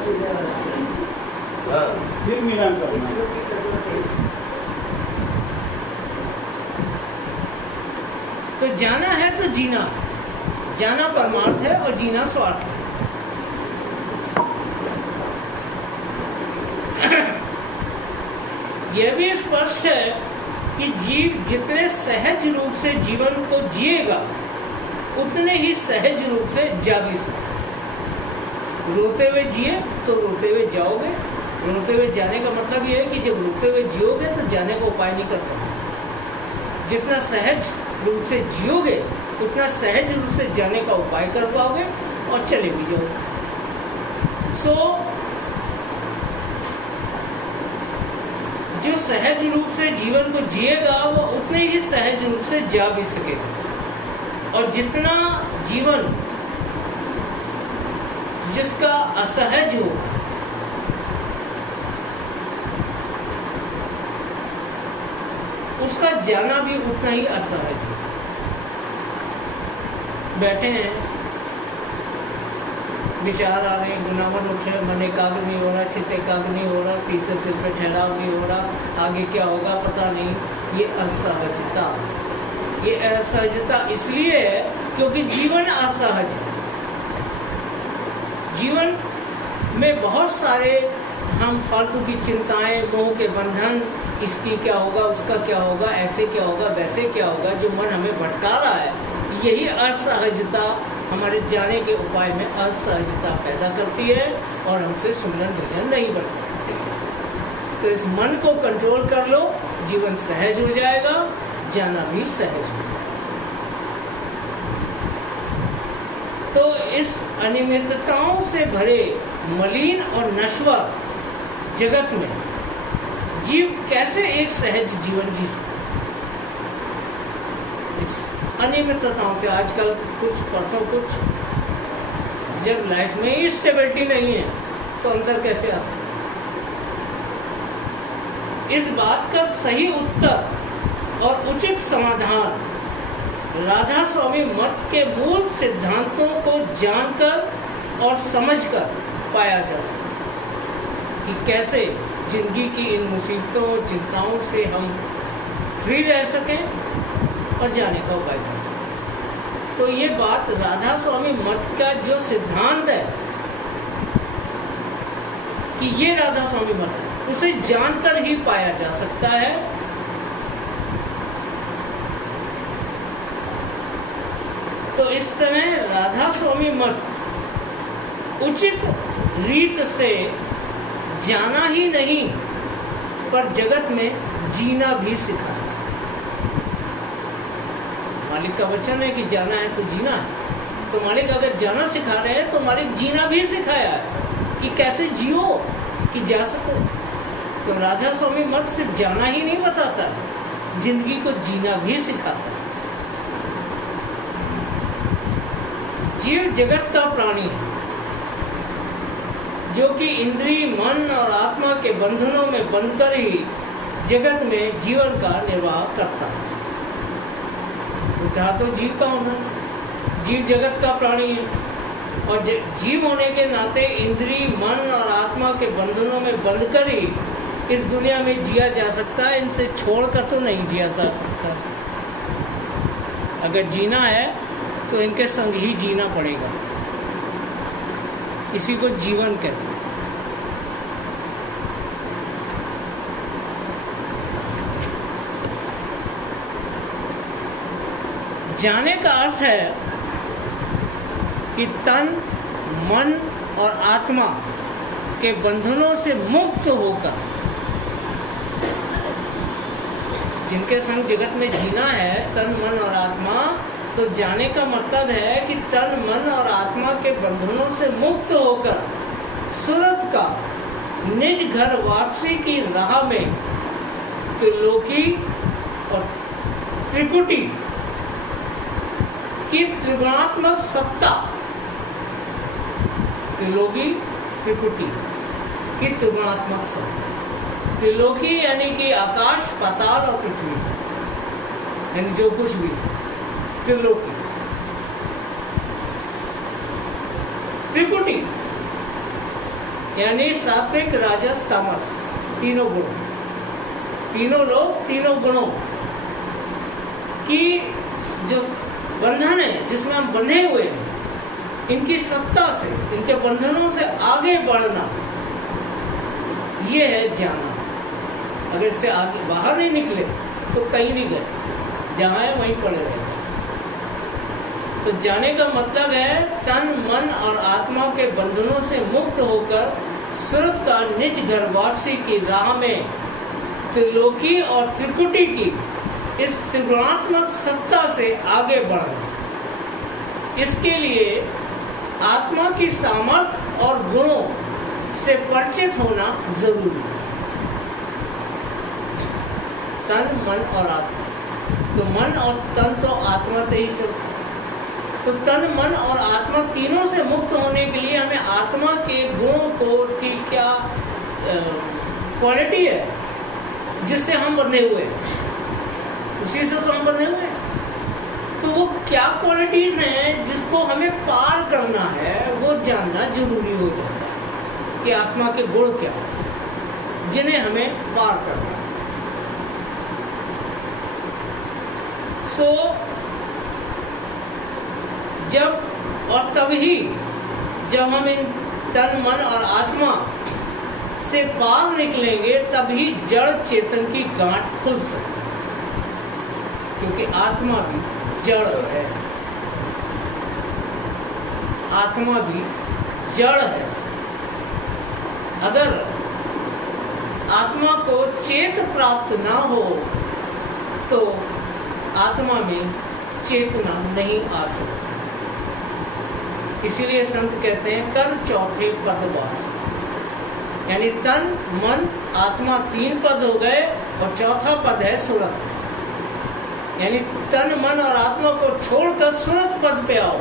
फिर मिलान करना। तो जाना है तो जीना, जाना परमार्थ है और जीना स्वार्थ है। यह भी स्पष्ट है कि जीव जितने सहज रूप से जीवन को जिएगा उतने ही सहज रूप से जा भी सकते। रोते हुए जिए तो रोते हुए जाओगे। रोते हुए जाने का मतलब यह है कि जब रोते हुए जियोगे तो जाने का उपाय नहीं कर पाओगे। जितना सहज रूप से जियोगे उतना सहज रूप से जाने का उपाय कर पाओगे और चले भी जाओगे। जो सहज रूप से जीवन को जिएगा वो उतने ही सहज रूप से जा भी सकेगा। और जितना जीवन जिसका असहज हो, उसका जाना भी उतना ही असहज है। बैठे हैं, विचार आ रहे हैं, गुनावन उठे, मन एकाग्र नहीं हो रहा, चित्त एकाग्र नहीं हो रहा, तीसरे दिन में ठहराव नहीं हो रहा, आगे क्या होगा पता नहीं। ये असहजता, ये असहजता इसलिए है क्योंकि जीवन असहज है। जीवन में बहुत सारे हम फालतू की चिंताएं, मोह के बंधन, इसकी क्या होगा, उसका क्या होगा, ऐसे क्या होगा, वैसे क्या होगा, जो मन हमें भटका रहा है, यही असहजता हमारे जाने के उपाय में असहजता पैदा करती है और हमसे सुमिरन भजन नहीं बनता। तो इस मन को कंट्रोल कर लो, जीवन सहज हो जाएगा, जाना भी सहज हो। तो इस अनियमितताओं से भरे मलिन और नश्वर जगत में जीव कैसे एक सहज जीवन जी सकता? इस अनियमितताओं से आजकल कुछ परसों कुछ, जब लाइफ में ही स्टेबिलिटी नहीं है तो अंतर कैसे आ सकता? इस बात का सही उत्तर और उचित समाधान राधा स्वामी मत के मूल सिद्धांतों को जानकर और समझकर पाया जा सकता कि कैसे जिंदगी की इन मुसीबतों और चिंताओं से हम फ्री रह सकें और जाने का उपाय कर सकें। तो ये बात राधा स्वामी मत का जो सिद्धांत है कि ये राधा स्वामी मत है, उसे जानकर ही पाया जा सकता है। तो इस तरह राधा स्वामी मत उचित रीत से जाना ही नहीं पर जगत में जीना भी सिखाया। मालिक का वचन है कि जाना है तो जीना है। तो मालिक अगर जाना सिखा रहे हैं तो मालिक जीना भी सिखाया है कि कैसे जियो कि जा सको। तो राधा स्वामी मत सिर्फ जाना ही नहीं बताता, जिंदगी को जीना भी सिखाता है। जीव जगत का प्राणी है जो कि इंद्रिय, मन और आत्मा के बंधनों में बंधकर ही जगत में जीवन का निर्वाह करता है। उद्धार तो जीव का होना, जीव जगत का प्राणी है और जीव होने के नाते इंद्रिय, मन और आत्मा के बंधनों में बंधकर ही इस दुनिया में जिया जा सकता है। इनसे छोड़कर तो नहीं जिया जा सकता। अगर जीना है तो इनके संग ही जीना पड़ेगा। इसी को जीवन कहते हैं। जाने का अर्थ है कि तन, मन और आत्मा के बंधनों से मुक्त होकर जिनके संग जगत में जीना है, तन, मन और आत्मा, तो जाने का मतलब है कि तन, मन और आत्मा के बंधनों से मुक्त होकर सुरत का निज घर वापसी की राह में त्रिलोकी और त्रिकुटी की त्रिगुणात्मक सत्ता, त्रिलोकी त्रिकुटी की त्रिगुणात्मक सत्ता। त्रिलोकी यानी कि आकाश, पाताल और पृथ्वी, यानी जो कुछ भी त्रिलोकी। त्रिकुटी यानी सात्विक, राजस, तामस, तीनों गुण, तीनों लोग, तीनों गुणों की जो बंधन है, जिसमें हम बंधे हुए हैं, इनकी सत्ता से, इनके बंधनों से आगे बढ़ना, ये है जाना। अगर इससे आगे बाहर नहीं निकले तो कहीं नहीं गए, जहां है वहीं पड़े रहे। तो जाने का मतलब है तन, मन और आत्मा के बंधनों से मुक्त होकर सुरत का निज घर वापसी की राह में त्रिलोकी और त्रिकुटी की इस त्रिगुणात्मक सत्ता से आगे बढ़ना। इसके लिए आत्मा की सामर्थ्य और गुणों से परिचित होना जरूरी है। तन, मन और आत्मा, तो मन और तन तो आत्मा से ही चलता है। तो तन, मन और आत्मा तीनों से मुक्त होने के लिए हमें आत्मा के गुणों को, उसकी क्या क्वालिटी है जिससे हम बंधे हुए हैं, उसी से तो हम बंधे हुए हैं। तो वो क्या क्वालिटीज हैं जिसको हमें पार करना है, वो जानना जरूरी हो जाता है कि आत्मा के गुण क्या है जिन्हें हमें पार करना है। जब और तभी जब हम इन तन, मन और आत्मा से पार निकलेंगे, तभी जड़ चेतन की गांठ खुल सकती है, क्योंकि आत्मा भी जड़ है, आत्मा भी जड़ है। अगर आत्मा को चेत प्राप्त ना हो तो आत्मा में चेतना नहीं आ सकती। इसीलिए संत कहते हैं कर चौथे पद वास, यानी तन, मन, आत्मा 3 पद हो गए और चौथा पद है सुरत। यानी तन, मन और आत्मा को छोड़कर सुरत पद पे आओ।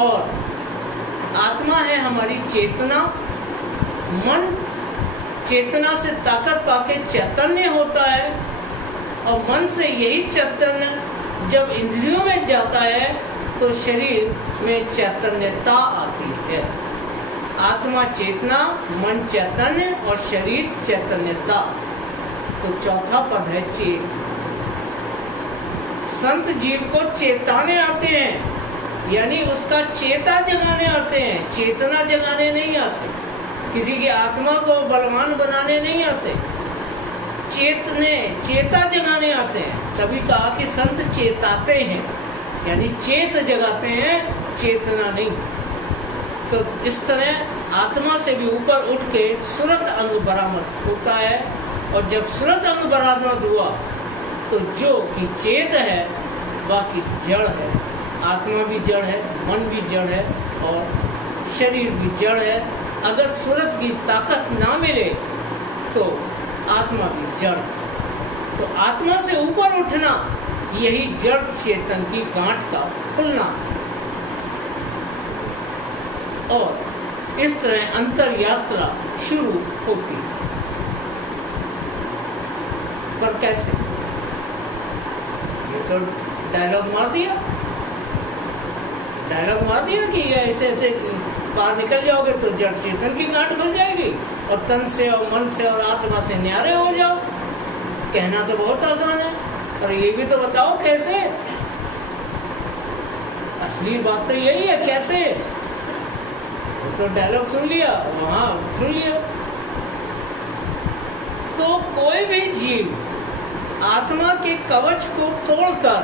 और आत्मा है हमारी चेतना, मन चेतना से ताकत पाके चैतन्य होता है, और मन से यही चैतन्य जब इंद्रियों में जाता है तो शरीर में चैतन्यता आती है। आत्मा चेतना, मन चैतन्य और शरीर चैतन्यता। तो चौथा पद है चेत। संत जीव को चेताने आते हैं, यानी उसका चेता जगाने आते हैं, चेतना जगाने नहीं आते। किसी की आत्मा को बलवान बनाने नहीं आते, चेता जगाने आते हैं। तभी कहा कि संत चेताते हैं, यानी चेत जगाते हैं, चेतना नहीं। तो इस तरह आत्मा से भी ऊपर उठ के सुरत अंग बरामद होता है, और जब सुरत अंग बरामद हुआ तो जो कि चेत है बाकी जड़ है। आत्मा भी जड़ है, मन भी जड़ है और शरीर भी जड़ है। अगर सूरत की ताकत ना मिले तो आत्मा भी जड़ है। तो आत्मा से ऊपर उठना यही जड़ चेतन की गांठ का खुलना है। और इस तरह अंतर यात्रा शुरू होती है। पर कैसे? ये तो डायलॉग मार दिया कि ऐसे ऐसे बाहर निकल जाओगे तो जड़ चेतन की गांठ खुल जाएगी और तन से और मन से और आत्मा से न्यारे हो जाओ। कहना तो बहुत आसान है, पर ये भी तो बताओ कैसे। असली बात तो यही है, कैसे। तो डायलॉग सुन लिया, वहां सुन लिया। तो कोई भी जीव आत्मा के कवच को तोड़कर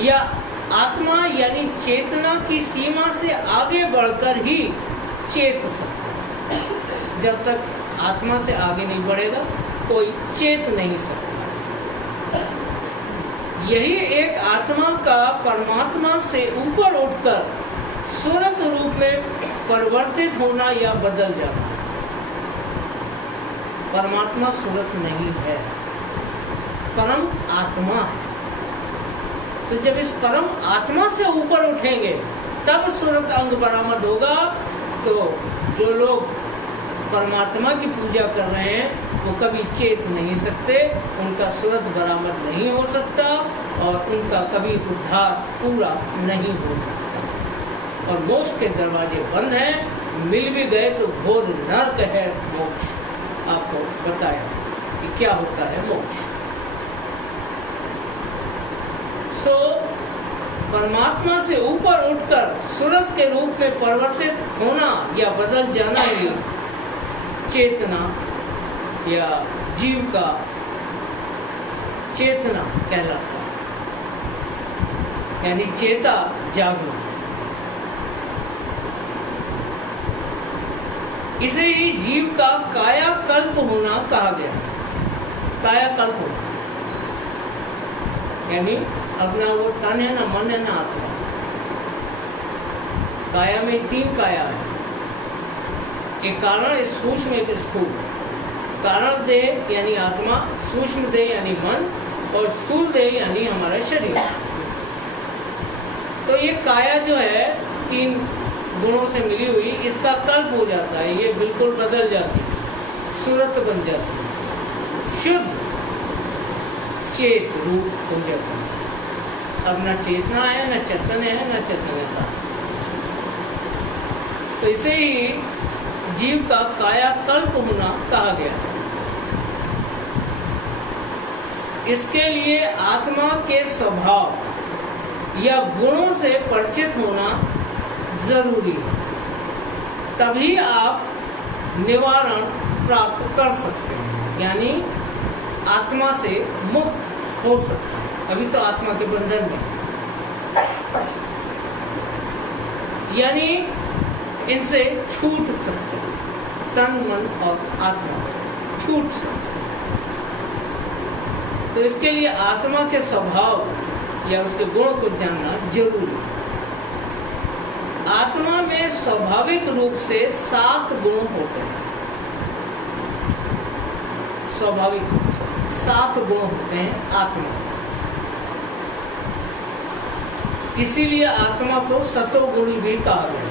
या आत्मा यानी चेतना की सीमा से आगे बढ़कर ही चेत सकता है। जब तक आत्मा से आगे नहीं बढ़ेगा कोई चेत नहीं सकता। यही एक आत्मा का परमात्मा से ऊपर उठकर सूरत रूप में परिवर्तित होना या बदल जाना। परमात्मा सूरत नहीं है, परम आत्मा है। तो जब इस परम आत्मा से ऊपर उठेंगे तब सूरत अंग बरामद होगा। तो जो लोग परमात्मा की पूजा कर रहे हैं वो कभी चेत नहीं सकते, उनका सूरत बरामद नहीं हो सकता और उनका कभी उद्धार पूरा नहीं हो सकता। और मोक्ष के दरवाजे बंद हैं। मिल भी गए तो घोर नरक है मोक्ष। आपको बताया कि क्या होता है मोक्ष। सो परमात्मा से ऊपर उठकर सूरत के रूप में परिवर्तित होना या बदल जाना ही चेतना या जीव का चेतना कहलाता है, यानी चेता जागना। इसे ही जीव का कायाकल्प होना कहा गया है। कायाकल्प होना यानी अपना वो तन है ना, मन है ना, आत्मा। काया में 3 काया है, एक कारण, एक सूक्ष्म, एक स्थूल। कारण देह यानी आत्मा, सूक्ष्म देह यानी मन और स्थूल देह यानी हमारा शरीर। तो ये काया जो है 3 गुणों से मिली हुई, इसका कल्प हो जाता है, ये बिल्कुल बदल जाती है, सूरत बन जाती है, शुद्ध चेत रूप हो जाता है। अब न चेतना है, न चेतन है, न चेतनता। तो इसे ही जीव का कायाकल्प होना कहा गया है। इसके लिए आत्मा के स्वभाव या गुणों से परिचित होना जरूरी है, तभी आप निवारण प्राप्त कर सकते हैं, यानी आत्मा से मुक्त हो सकते हैं। अभी तो आत्मा के बंधन में, यानी इनसे छूट सकते हैं, तन मन और आत्मा से छूट सकते। तो इसके लिए आत्मा के स्वभाव या उसके गुण को जानना जरूरी है। आत्मा में स्वाभाविक रूप से 7 गुण होते हैं। स्वाभाविक रूप से 7 गुण होते हैं आत्मा। इसीलिए आत्मा को सतोगुणी भी कहा गया।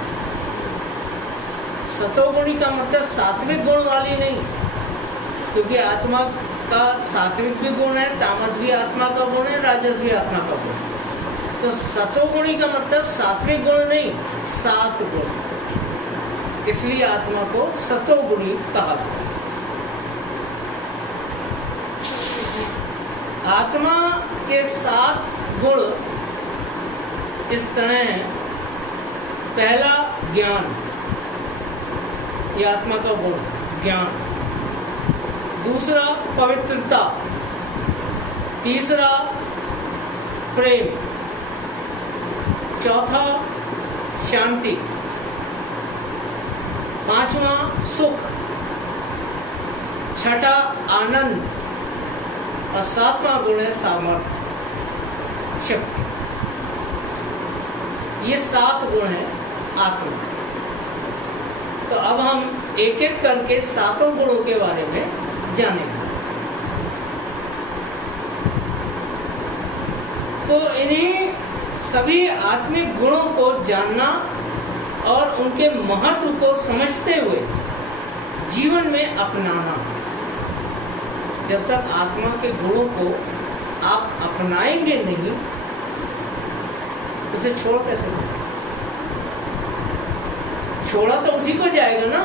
सतोगुणी का मतलब सात्विक गुण वाली नहीं, क्योंकि आत्मा का सात्विक भी गुण है, तामस भी आत्मा का गुण है, राजस भी आत्मा का गुण है। तो सतोगुणी का मतलब सात्विक गुण नहीं, 7 गुण। इसलिए आत्मा को सतोगुणी कहा गया। आत्मा के 7 गुण इस तरह है। पहला ज्ञान, ये आत्मा का गुण ज्ञान। दूसरा पवित्रता, तीसरा प्रेम, चौथा शांति, 5वां सुख, 6ठा आनंद, और 7वां गुण है सामर्थ्य, शक्ति। ये 7 गुण है आत्मा। तो अब हम एक एक करके 7 गुणों के बारे में जानेंगे। तो इन्हीं सभी आत्मिक गुणों को जानना और उनके महत्व को समझते हुए जीवन में अपनाना। जब तक आत्मा के गुणों को आप अपनाएंगे नहीं, उसे छोड़ कैसे देंगे? छोड़ा तो उसी को जाएगा ना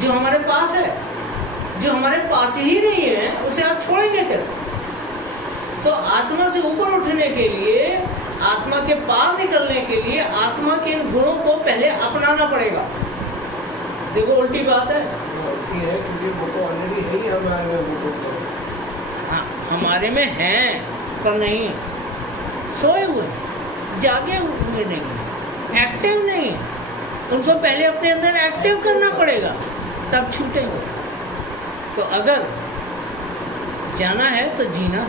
जो हमारे पास है। जो हमारे पास ही नहीं है उसे आप छोड़ेंगे कैसे? तो आत्मा से ऊपर उठने के लिए, आत्मा के पार निकलने के लिए आत्मा के इन गुणों को पहले अपनाना पड़ेगा। देखो उल्टी बात है, है क्योंकि वो तो ऑलरेडी है ही हमारे में। वो तो हाँ, हमारे में है पर नहीं, सोए हुए, जागे हुए नहीं, एक्टिव नहीं। उनको पहले अपने अंदर एक्टिव करना पड़ेगा, तब छूटेंगे। तो अगर जाना है तो जीना,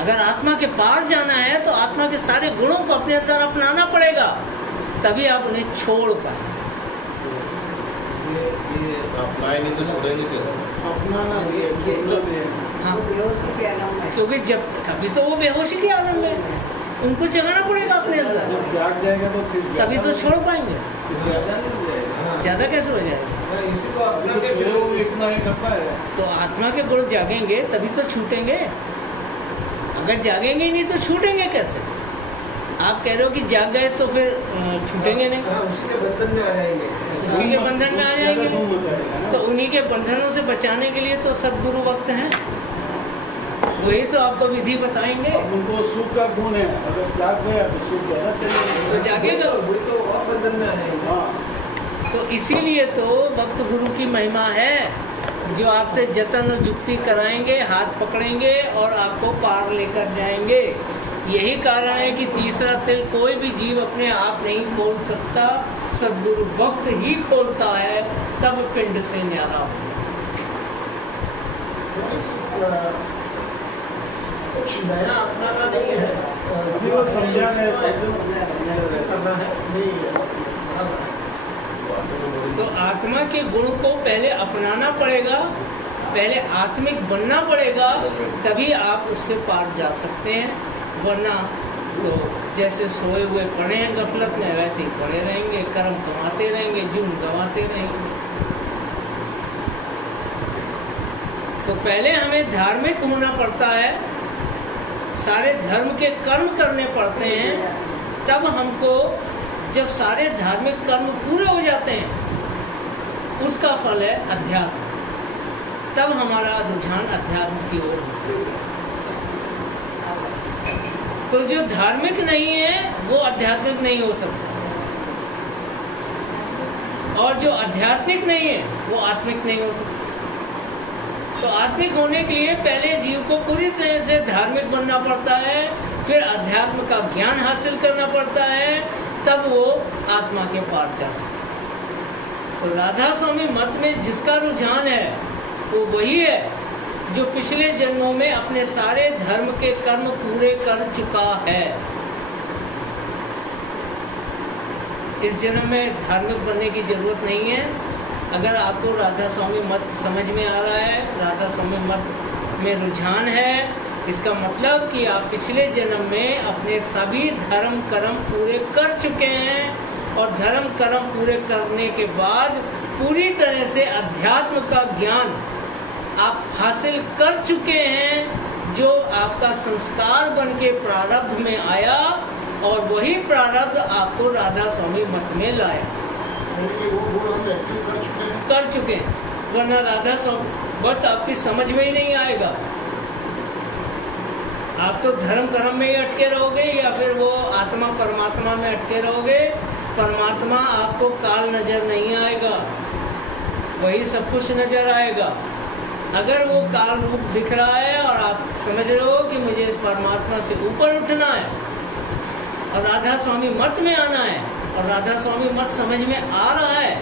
अगर आत्मा के पार जाना है तो आत्मा के सारे गुणों को अपने अंदर अपनाना पड़ेगा, तभी आप उन्हें छोड़ पाए। अपनाएंगे तो छोड़ेंगे कैसे? अपनाना हाँ, क्योंकि जब कभी तो वो बेहोशी के आलम में, उनको जगाना पड़ेगा अपने अंदर। जब जाग जाएगा तो फिर तभी तो छोड़ पाएंगे। ज्यादा नहीं हो जाएगा। ज्यादा कैसे हो जाएगा? इसी को अपना के फिर वो इतना ही करता है। तो आत्मा के गुण जागेंगे तभी तो छूटेंगे। अगर जागेंगे नहीं तो छूटेंगे कैसे? आप कह रहे हो कि जाग गए तो फिर छूटेंगे नहीं। हाँ, उसी के बंधन में आ जाएंगे। उसी के बंधन में आ जाएंगे। ज्यादा हो जाएगा ना। तो उन्हीं के बंधनों से बचाने के लिए तो सदगुरु वक्त हैं, वही तो आपको विधि बताएंगे। अब उनको सुख का गुण है, अगर जाग गया तो सुख ज्यादा चलेगा। तो जागेगा, वही तो और बंधन में आ जाएंगे। हाँ, तो इसीलिए तो भक्त गुरु की महिमा है, जो आपसे जतन और जुक्ति कराएंगे, हाथ पकड़ेंगे और आपको पार लेकर जाएंगे। यही कारण है कि तीसरा तिल कोई भी जीव अपने आप नहीं खोल सकता, सदगुरु वक्त ही खोलता है, तब पिंड से न्यारा हो। कुछ नया अपनाना नहीं है, अभी वो समझा है, करना है तो आत्मा के गुण को पहले अपनाना पड़ेगा, पहले आत्मिक बनना पड़ेगा, तभी आप उससे पार जा सकते हैं। वरना तो जैसे सोए हुए पड़े हैं गफलत में, वैसे ही पड़े रहेंगे, कर्म कमाते रहेंगे, जुर्म गंवाते रहेंगे। तो पहले हमें धार्मिक होना पड़ता है, सारे धर्म के कर्म करने पड़ते हैं, तब हमको जब सारे धार्मिक कर्म पूरे हो जाते हैं, उसका फल है अध्यात्म। तब हमारा रुझान अध्यात्म की ओर होता है। तो जो धार्मिक नहीं है वो आध्यात्मिक नहीं हो सकता, और जो आध्यात्मिक नहीं है वो आत्मिक नहीं हो सकता। तो आत्मिक होने के लिए पहले जीव को पूरी तरह से धार्मिक बनना पड़ता है, फिर अध्यात्म का ज्ञान हासिल करना पड़ता है, तब वो आत्मा के पार जा सकता है। तो राधा स्वामी मत में जिसका रुझान है वो वही है जो पिछले जन्मों में अपने सारे धर्म के कर्म पूरे कर चुका है। इस जन्म में धार्मिक बनने की जरूरत नहीं है। अगर आपको राधा स्वामी मत समझ में आ रहा है, राधा स्वामी मत में रुझान है, इसका मतलब कि आप पिछले जन्म में अपने सभी धर्म कर्म पूरे कर चुके हैं, और धर्म कर्म पूरे करने के बाद पूरी तरह से अध्यात्म का ज्ञान आप हासिल कर चुके हैं, जो आपका संस्कार बन के प्रारब्ध में आया, और वही प्रारब्ध आपको राधा स्वामी मत में लाया। वो गुण हम एक्टिव कर चुके हैं, वरना राधा स्वामी मत आपकी समझ में ही नहीं आएगा। आप तो धर्म कर्म में ही अटके रहोगे, या फिर वो आत्मा परमात्मा में अटके रहोगे। परमात्मा आपको काल नजर नहीं आएगा, वही सब कुछ नजर आएगा। अगर वो काल रूप दिख रहा है और आप समझ रहे हो कि मुझे इस परमात्मा से ऊपर उठना है और राधा स्वामी मत में आना है, और राधा स्वामी मत समझ में आ रहा है,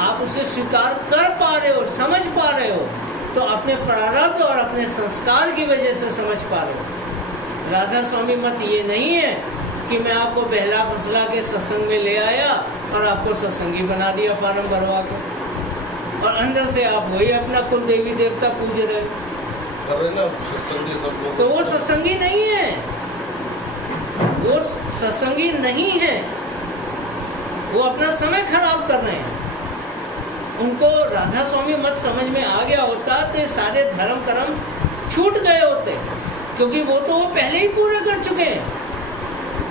आप उसे स्वीकार कर पा रहे हो, समझ पा रहे हो, तो अपने प्रारब्ध और अपने संस्कार की वजह से समझ पा रहे हो। राधा स्वामी मत ये नहीं है कि मैं आपको बहला फुसला के सत्संग में ले आया और आपको सत्संगी बना दिया फार्म भरवा के, और अंदर से आप वही अपना कुल देवी देवता पूज रहे ना सत्संगी सब लोग। तो वो सत्संगी नहीं है, वो सत्संगी नहीं है, वो अपना समय खराब कर रहे हैं। उनको राधा स्वामी मत समझ में आ गया होता तो ये सारे धर्म कर्म छूट गए होते, क्योंकि वो तो वो पहले ही पूरे कर चुके हैं।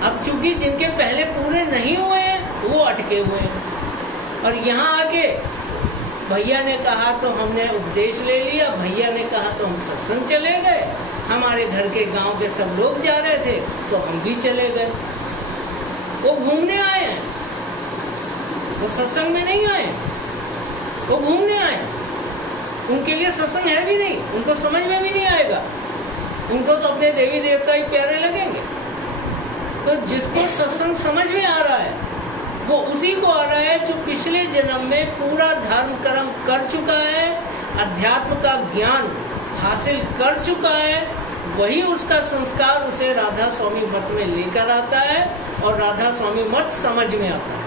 अब चूंकि जिनके पहले पूरे नहीं हुए हैं वो अटके हुए हैं, और यहाँ आके भैया ने कहा तो हमने उपदेश ले लिया, भैया ने कहा तो हम सत्संग चले गए, हमारे घर के गांव के सब लोग जा रहे थे तो हम भी चले गए। वो घूमने आए हैं, वो सत्संग में नहीं आए, वो घूमने आए। उनके लिए सत्संग है भी नहीं, उनको समझ में भी नहीं आएगा, उनको तो अपने देवी देवता ही प्यारे लगेंगे। तो जिसको सत्संग समझ में आ रहा है वो उसी को आ रहा है जो पिछले जन्म में पूरा धर्म कर्म कर चुका है, अध्यात्म का ज्ञान हासिल कर चुका है, वही उसका संस्कार उसे राधा स्वामी मत में लेकर आता है और राधा स्वामी मत समझ में आता है।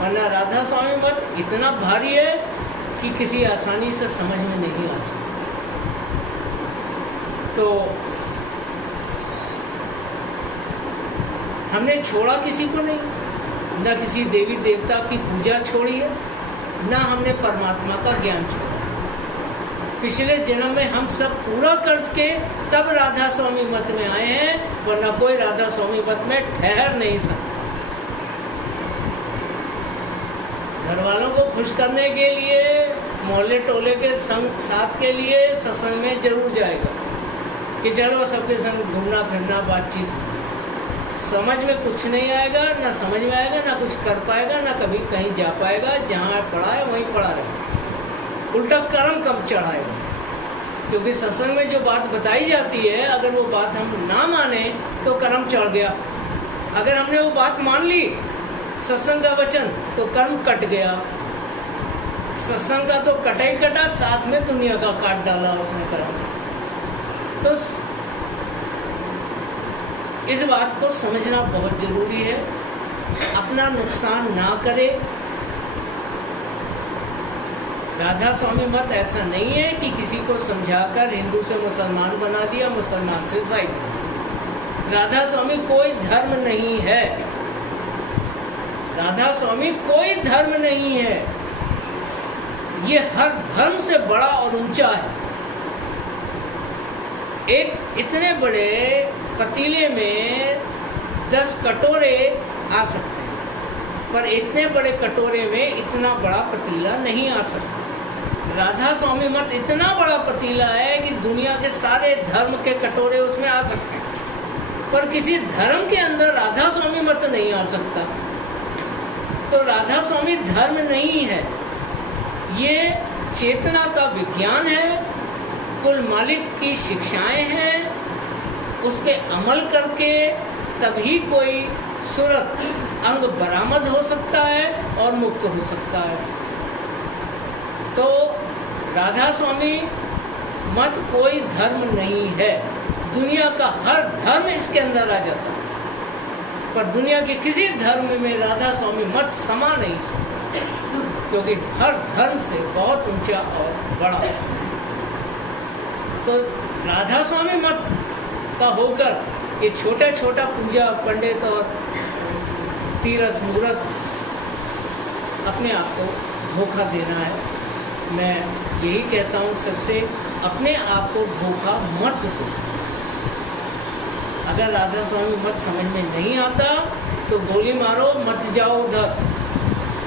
वरना राधा स्वामी मत इतना भारी है कि किसी आसानी से समझ में नहीं आ सकता। तो हमने छोड़ा किसी को नहीं, ना किसी देवी देवता की पूजा छोड़ी है, ना हमने परमात्मा का ज्ञान छोड़ा। पिछले जन्म में हम सब पूरा करके तब राधा स्वामी मत में आए हैं, वरना कोई राधा स्वामी मत में ठहर नहीं सकता। घर वालों को खुश करने के लिए, मोहल्ले टोले के संग साथ के लिए सत्संग में जरूर जाएगा कि चलो सबके संग घूमना फिरना बातचीत। समझ में कुछ नहीं आएगा, ना समझ में आएगा, ना कुछ कर पाएगा, ना कभी कहीं जा पाएगा। जहाँ पढ़ा है वहीं पढ़ा रहेगा, उल्टा कर्म कब चढ़ाएगा। क्योंकि सत्संग में जो बात बताई जाती है, अगर वो बात हम ना माने तो कर्म चढ़ गया। अगर हमने वो बात मान ली सत्संग का वचन, तो कर्म कट गया। सत्संग का तो कटा ही कटा, साथ में दुनिया का काट डाला उसने कर्म। तो इस बात को समझना बहुत जरूरी है, अपना नुकसान ना करे। राधा स्वामी मत ऐसा नहीं है कि किसी को समझाकर हिंदू से मुसलमान बना दिया, मुसलमान से ईसाई। राधा स्वामी कोई धर्म नहीं है, राधा स्वामी कोई धर्म नहीं है, ये हर धर्म से बड़ा और ऊंचा है। एक इतने बड़े पतीले में 10 कटोरे आ सकते हैं, पर इतने बड़े कटोरे में इतना बड़ा पतीला नहीं आ सकता। राधा स्वामी मत इतना बड़ा पतीला है कि दुनिया के सारे धर्म के कटोरे उसमें आ सकते हैं, पर किसी धर्म के अंदर राधा स्वामी मत नहीं आ सकता। तो राधा स्वामी धर्म नहीं है, ये चेतना का विज्ञान है, कुल मालिक की शिक्षाएं हैं, उस पे अमल करके तभी कोई सूरत अंग बरामद हो सकता है और मुक्त हो सकता है। तो राधा स्वामी मत कोई धर्म नहीं है, दुनिया का हर धर्म इसके अंदर आ जाता है, पर दुनिया के किसी धर्म में राधा स्वामी मत समा नहीं सकता, क्योंकि हर धर्म से बहुत ऊंचा और बड़ा है। तो राधा स्वामी मत का होकर ये छोटा छोटा पूजा पंडित और तीर्थ मूर्त अपने आप को धोखा देना है। मैं यही कहता हूँ सबसे, अपने आप को धोखा मत दो। अगर राधा स्वामी मत समझ में नहीं आता तो गोली मारो, मत जाओ उधर,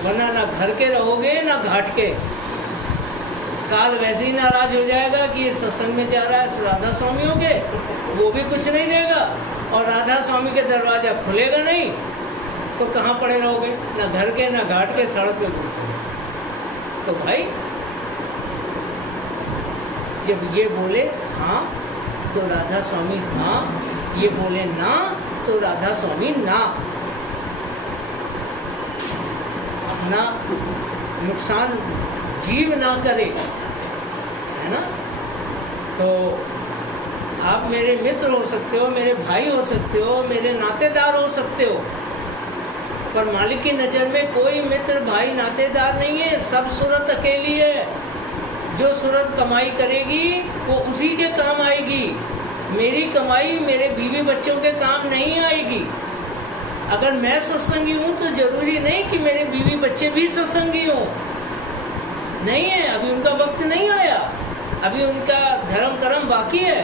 वरना ना घर के रहोगे ना घाट के। काल वैसे ही नाराज हो जाएगा कि सत्संग में जा रहा है राधा स्वामी हो गए, वो भी कुछ नहीं देगा, और राधा स्वामी के दरवाजा खुलेगा नहीं, तो कहाँ पड़े रहोगे, ना घर के ना घाट के, सड़क पे घूमते। तो भाई जब ये बोले हाँ तो राधा स्वामी हाँ, ये बोले ना तो राधा स्वामी ना। अपना नुकसान जीव ना करे, है ना। तो आप मेरे मित्र हो सकते हो, मेरे भाई हो सकते हो, मेरे नातेदार हो सकते हो, पर मालिक की नजर में कोई मित्र भाई नातेदार नहीं है। सब सूरत अकेली है। जो सूरत कमाई करेगी वो उसी के काम आएगी। मेरी कमाई मेरे बीवी बच्चों के काम नहीं आएगी। अगर मैं सत्संगी हूँ तो जरूरी नहीं कि मेरे बीवी बच्चे भी सत्संगी हों। नहीं है, अभी उनका वक्त नहीं आया, अभी उनका धर्म कर्म बाकी है।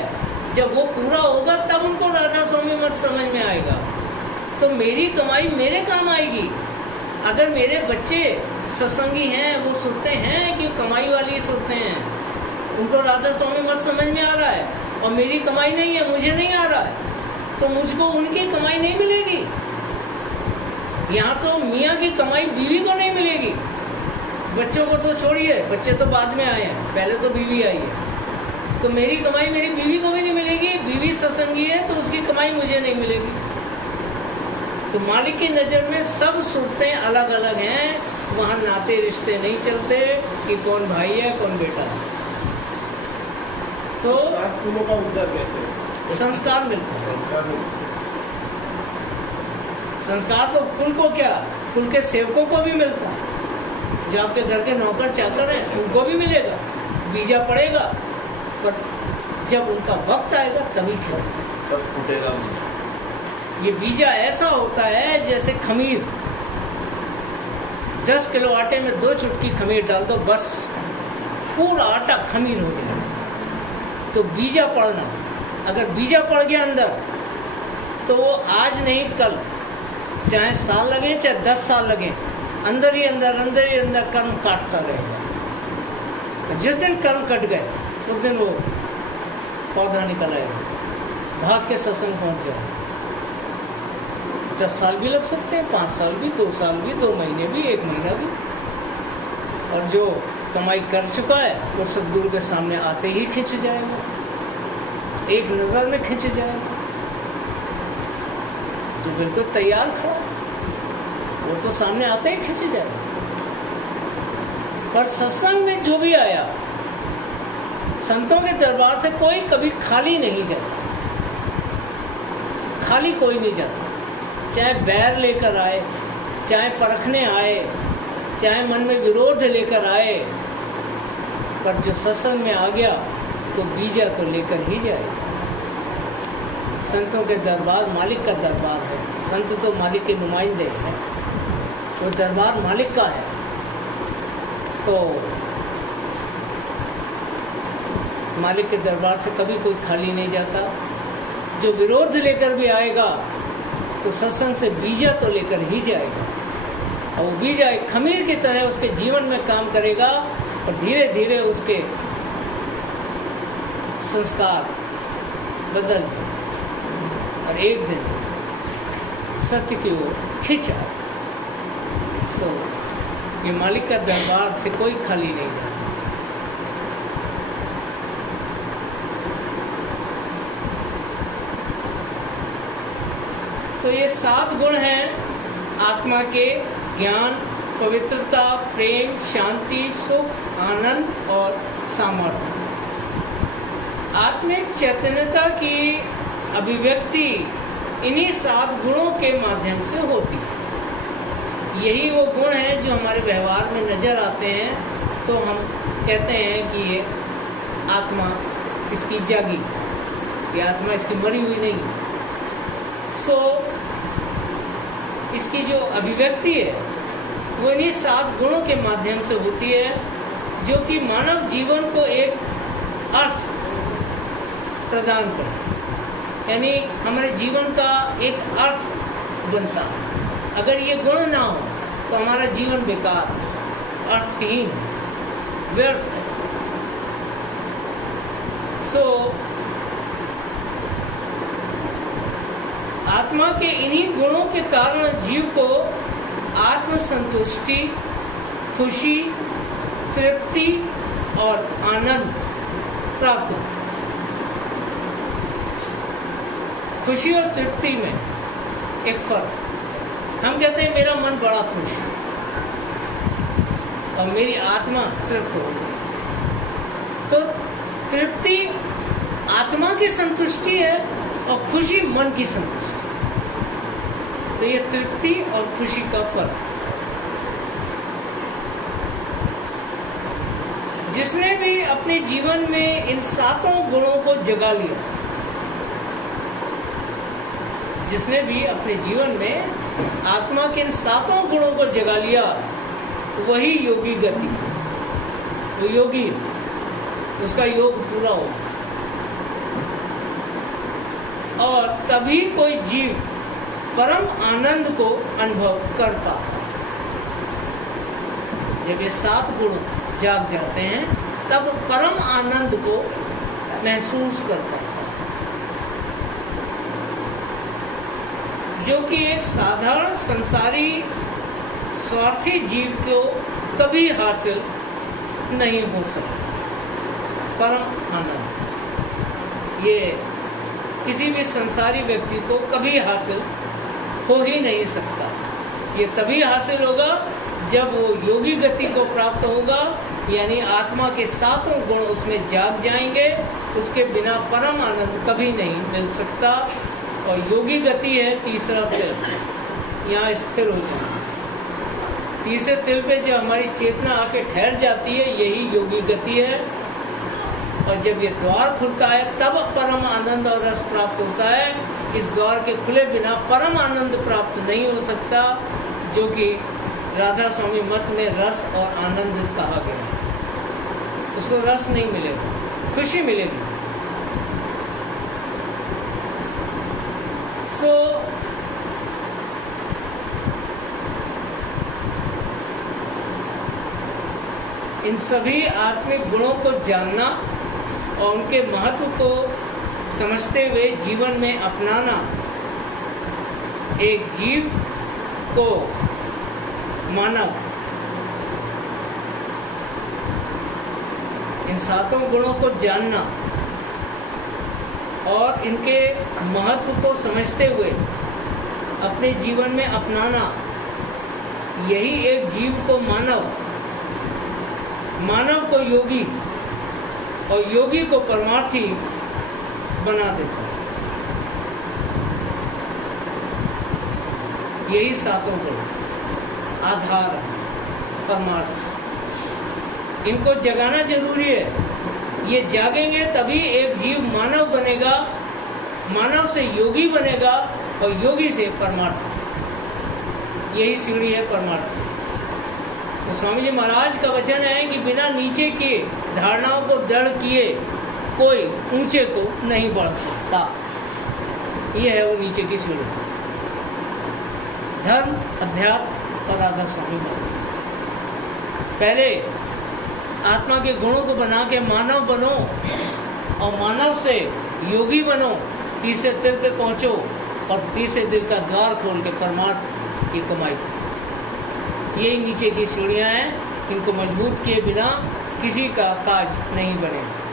जब वो पूरा होगा तब उनको राधा स्वामी मत समझ में आएगा। तो मेरी कमाई मेरे काम आएगी। अगर मेरे बच्चे सत्संगी हैं, वो सुनते हैं कि कमाई वाली सुनते हैं, उनको राधा स्वामी मत समझ में आ रहा है, और मेरी कमाई नहीं है, मुझे नहीं आ रहा है, तो मुझको उनकी कमाई नहीं मिलेगी। यहाँ तो मियाँ की कमाई बीवी को नहीं मिलेगी। बच्चों को तो छोड़िए, बच्चे तो बाद में आए हैं, पहले तो बीवी आई है। तो मेरी कमाई मेरी बीवी को भी नहीं मिलेगी। बीवी सत्संगी है तो उसकी कमाई मुझे नहीं मिलेगी। तो मालिक की नजर में सब सूरतें अलग अलग हैं। वहाँ नाते रिश्ते नहीं चलते कि कौन भाई है कौन बेटा है। तो कुलों का उद्धार कैसे? संस्कार मिलता है। संस्कार तो कुल को क्या, कुल के सेवकों को भी मिलता है। जो आपके घर के नौकर चाकर हैं उनको भी मिलेगा, बीजा पड़ेगा, पर जब उनका वक्त आएगा तभी खिलेगा, तब फूटेगा। ये बीजा ऐसा होता है जैसे खमीर। 10 किलो आटे में 2 चुटकी खमीर डाल दो, बस पूरा आटा खमीर हो जाएगा। तो बीजा पड़ना, अगर बीजा पड़ गया अंदर तो वो आज नहीं कल, चाहे साल लगे चाहे 10 साल लगे, अंदर ही अंदर कर्म काटता रहेगा। जिस दिन कर्म कट गए उस दिन वो पौधा निकल आएगा, भाग के सत्संग पहुंच जाए। 10 साल भी लग सकते हैं, 5 साल भी, 2 साल भी, 2 महीने भी, 1 महीना भी। और जो कमाई कर चुका है वो सदगुरु के सामने आते ही खिंच जाएगा, एक नजर में खिंच जाएगा। जो बिल्कुल तैयार खड़ा वो तो सामने आते ही खिंच जाएगा। पर सत्संग में जो भी आया, संतों के दरबार से कोई कभी खाली नहीं जाता। खाली कोई नहीं जाता, चाहे बैर लेकर आए, चाहे परखने आए, चाहे मन में विरोध लेकर आए, पर जो सत्संग में आ गया तो बीजा तो लेकर ही जाएगा। संतों के दरबार मालिक का दरबार है। संत तो मालिक के नुमाइंदे हैं, वो दरबार मालिक का है। तो मालिक के दरबार से कभी कोई खाली नहीं जाता। जो विरोध लेकर भी आएगा तो सत्संग से बीजा तो लेकर ही जाएगा, और वो बीजा एक खमीर की तरह उसके जीवन में काम करेगा, और धीरे धीरे उसके संस्कार बदल गए, और एक दिन सत्य की ओर खिंचा। सो ये मालिक का दरबार से कोई खाली नहीं जाता। तो ये 7 गुण हैं आत्मा के: ज्ञान, पवित्रता, प्रेम, शांति, सुख, आनंद और सामर्थ्य। आत्मिक चैतन्यता की अभिव्यक्ति इन्हीं 7 गुणों के माध्यम से होती है। यही वो गुण हैं जो हमारे व्यवहार में नजर आते हैं, तो हम कहते हैं कि ये आत्मा इसकी जागी है, ये आत्मा इसकी मरी हुई नहीं। सो इसकी जो अभिव्यक्ति है वो इन्हीं 7 गुणों के माध्यम से होती है, जो कि मानव जीवन को एक अर्थ प्रदान करे, यानी हमारे जीवन का एक अर्थ बनता है। अगर ये गुण ना हो तो हमारा जीवन बेकार, अर्थहीन, व्यर्थ है। सो आत्मा के इन्हीं गुणों के कारण जीव को आत्मसंतुष्टि, खुशी, तृप्ति और आनंद प्राप्त हो। खुशी और तृप्ति में एक फर्क। हम कहते हैं मेरा मन बड़ा खुश है और मेरी आत्मा तृप्त हो गई। तो तृप्ति आत्मा की संतुष्टि है और खुशी मन की संतुष्टि। तो ये तृप्ति और खुशी का फर्क। जिसने भी अपने जीवन में इन 7 गुणों को जगा लिया, जिसने भी अपने जीवन में आत्मा के इन 7 गुणों को जगा लिया, वही योगी गति, वो योगी, उसका योग पूरा हो। और तभी कोई जीव परम आनंद को अनुभव कर पाता है। जब ये 7 गुण जाग जाते हैं तब परम आनंद को महसूस कर पाता है, जो कि एक साधारण संसारी स्वार्थी जीव को कभी हासिल नहीं हो सकता। परम आनंद ये किसी भी संसारी व्यक्ति को कभी हासिल हो ही नहीं सकता। ये तभी हासिल होगा जब वो योगी गति को प्राप्त होगा, यानी आत्मा के 7 गुण उसमें जाग जाएंगे। उसके बिना परम आनंद कभी नहीं मिल सकता। और योगी गति है तीसरा तिल, यहाँ स्थिर हो जाए। तीसरे तिल पे जब हमारी चेतना आके ठहर जाती है, यही योगी गति है। और जब ये द्वार खुलता है तब परम आनंद और रस प्राप्त होता है। इस द्वार के खुले बिना परम आनंद प्राप्त नहीं हो सकता, जो कि राधा स्वामी मत में रस और आनंद कहा गया है। उसको रस नहीं मिलेगा, खुशी मिलेगी। इन सभी आत्मिक गुणों को जानना और उनके महत्व को समझते हुए जीवन में अपनाना एक जीव को मानव इन 7 गुणों को जानना और इनके महत्व को समझते हुए अपने जीवन में अपनाना, यही एक जीव को मानव को योगी और योगी को परमार्थी बना देता है। यही 7 गुण आधार है परमार्थ। इनको जगाना जरूरी है। ये जागेंगे तभी एक जीव मानव बनेगा, मानव से योगी बनेगा और योगी से परमार्थ। यही सीढ़ी है परमार्थ की। तो स्वामी जी महाराज का वचन है कि बिना नीचे की धारणाओं को दृढ़ किए कोई ऊंचे को नहीं बढ़ सकता। ये है वो नीचे की सीढ़ी। धर्म, अध्यात्म और राधा स्वामी महाराज। पहले आत्मा के गुणों को बना के मानव बनो और मानव से योगी बनो। तीसरे तिल पे पहुंचो और तीसरे दिल का द्वार खोल के परमार्थ की कमाई। यही नीचे की सीढ़ियां हैं। इनको मजबूत किए बिना किसी का काज नहीं बनेगा।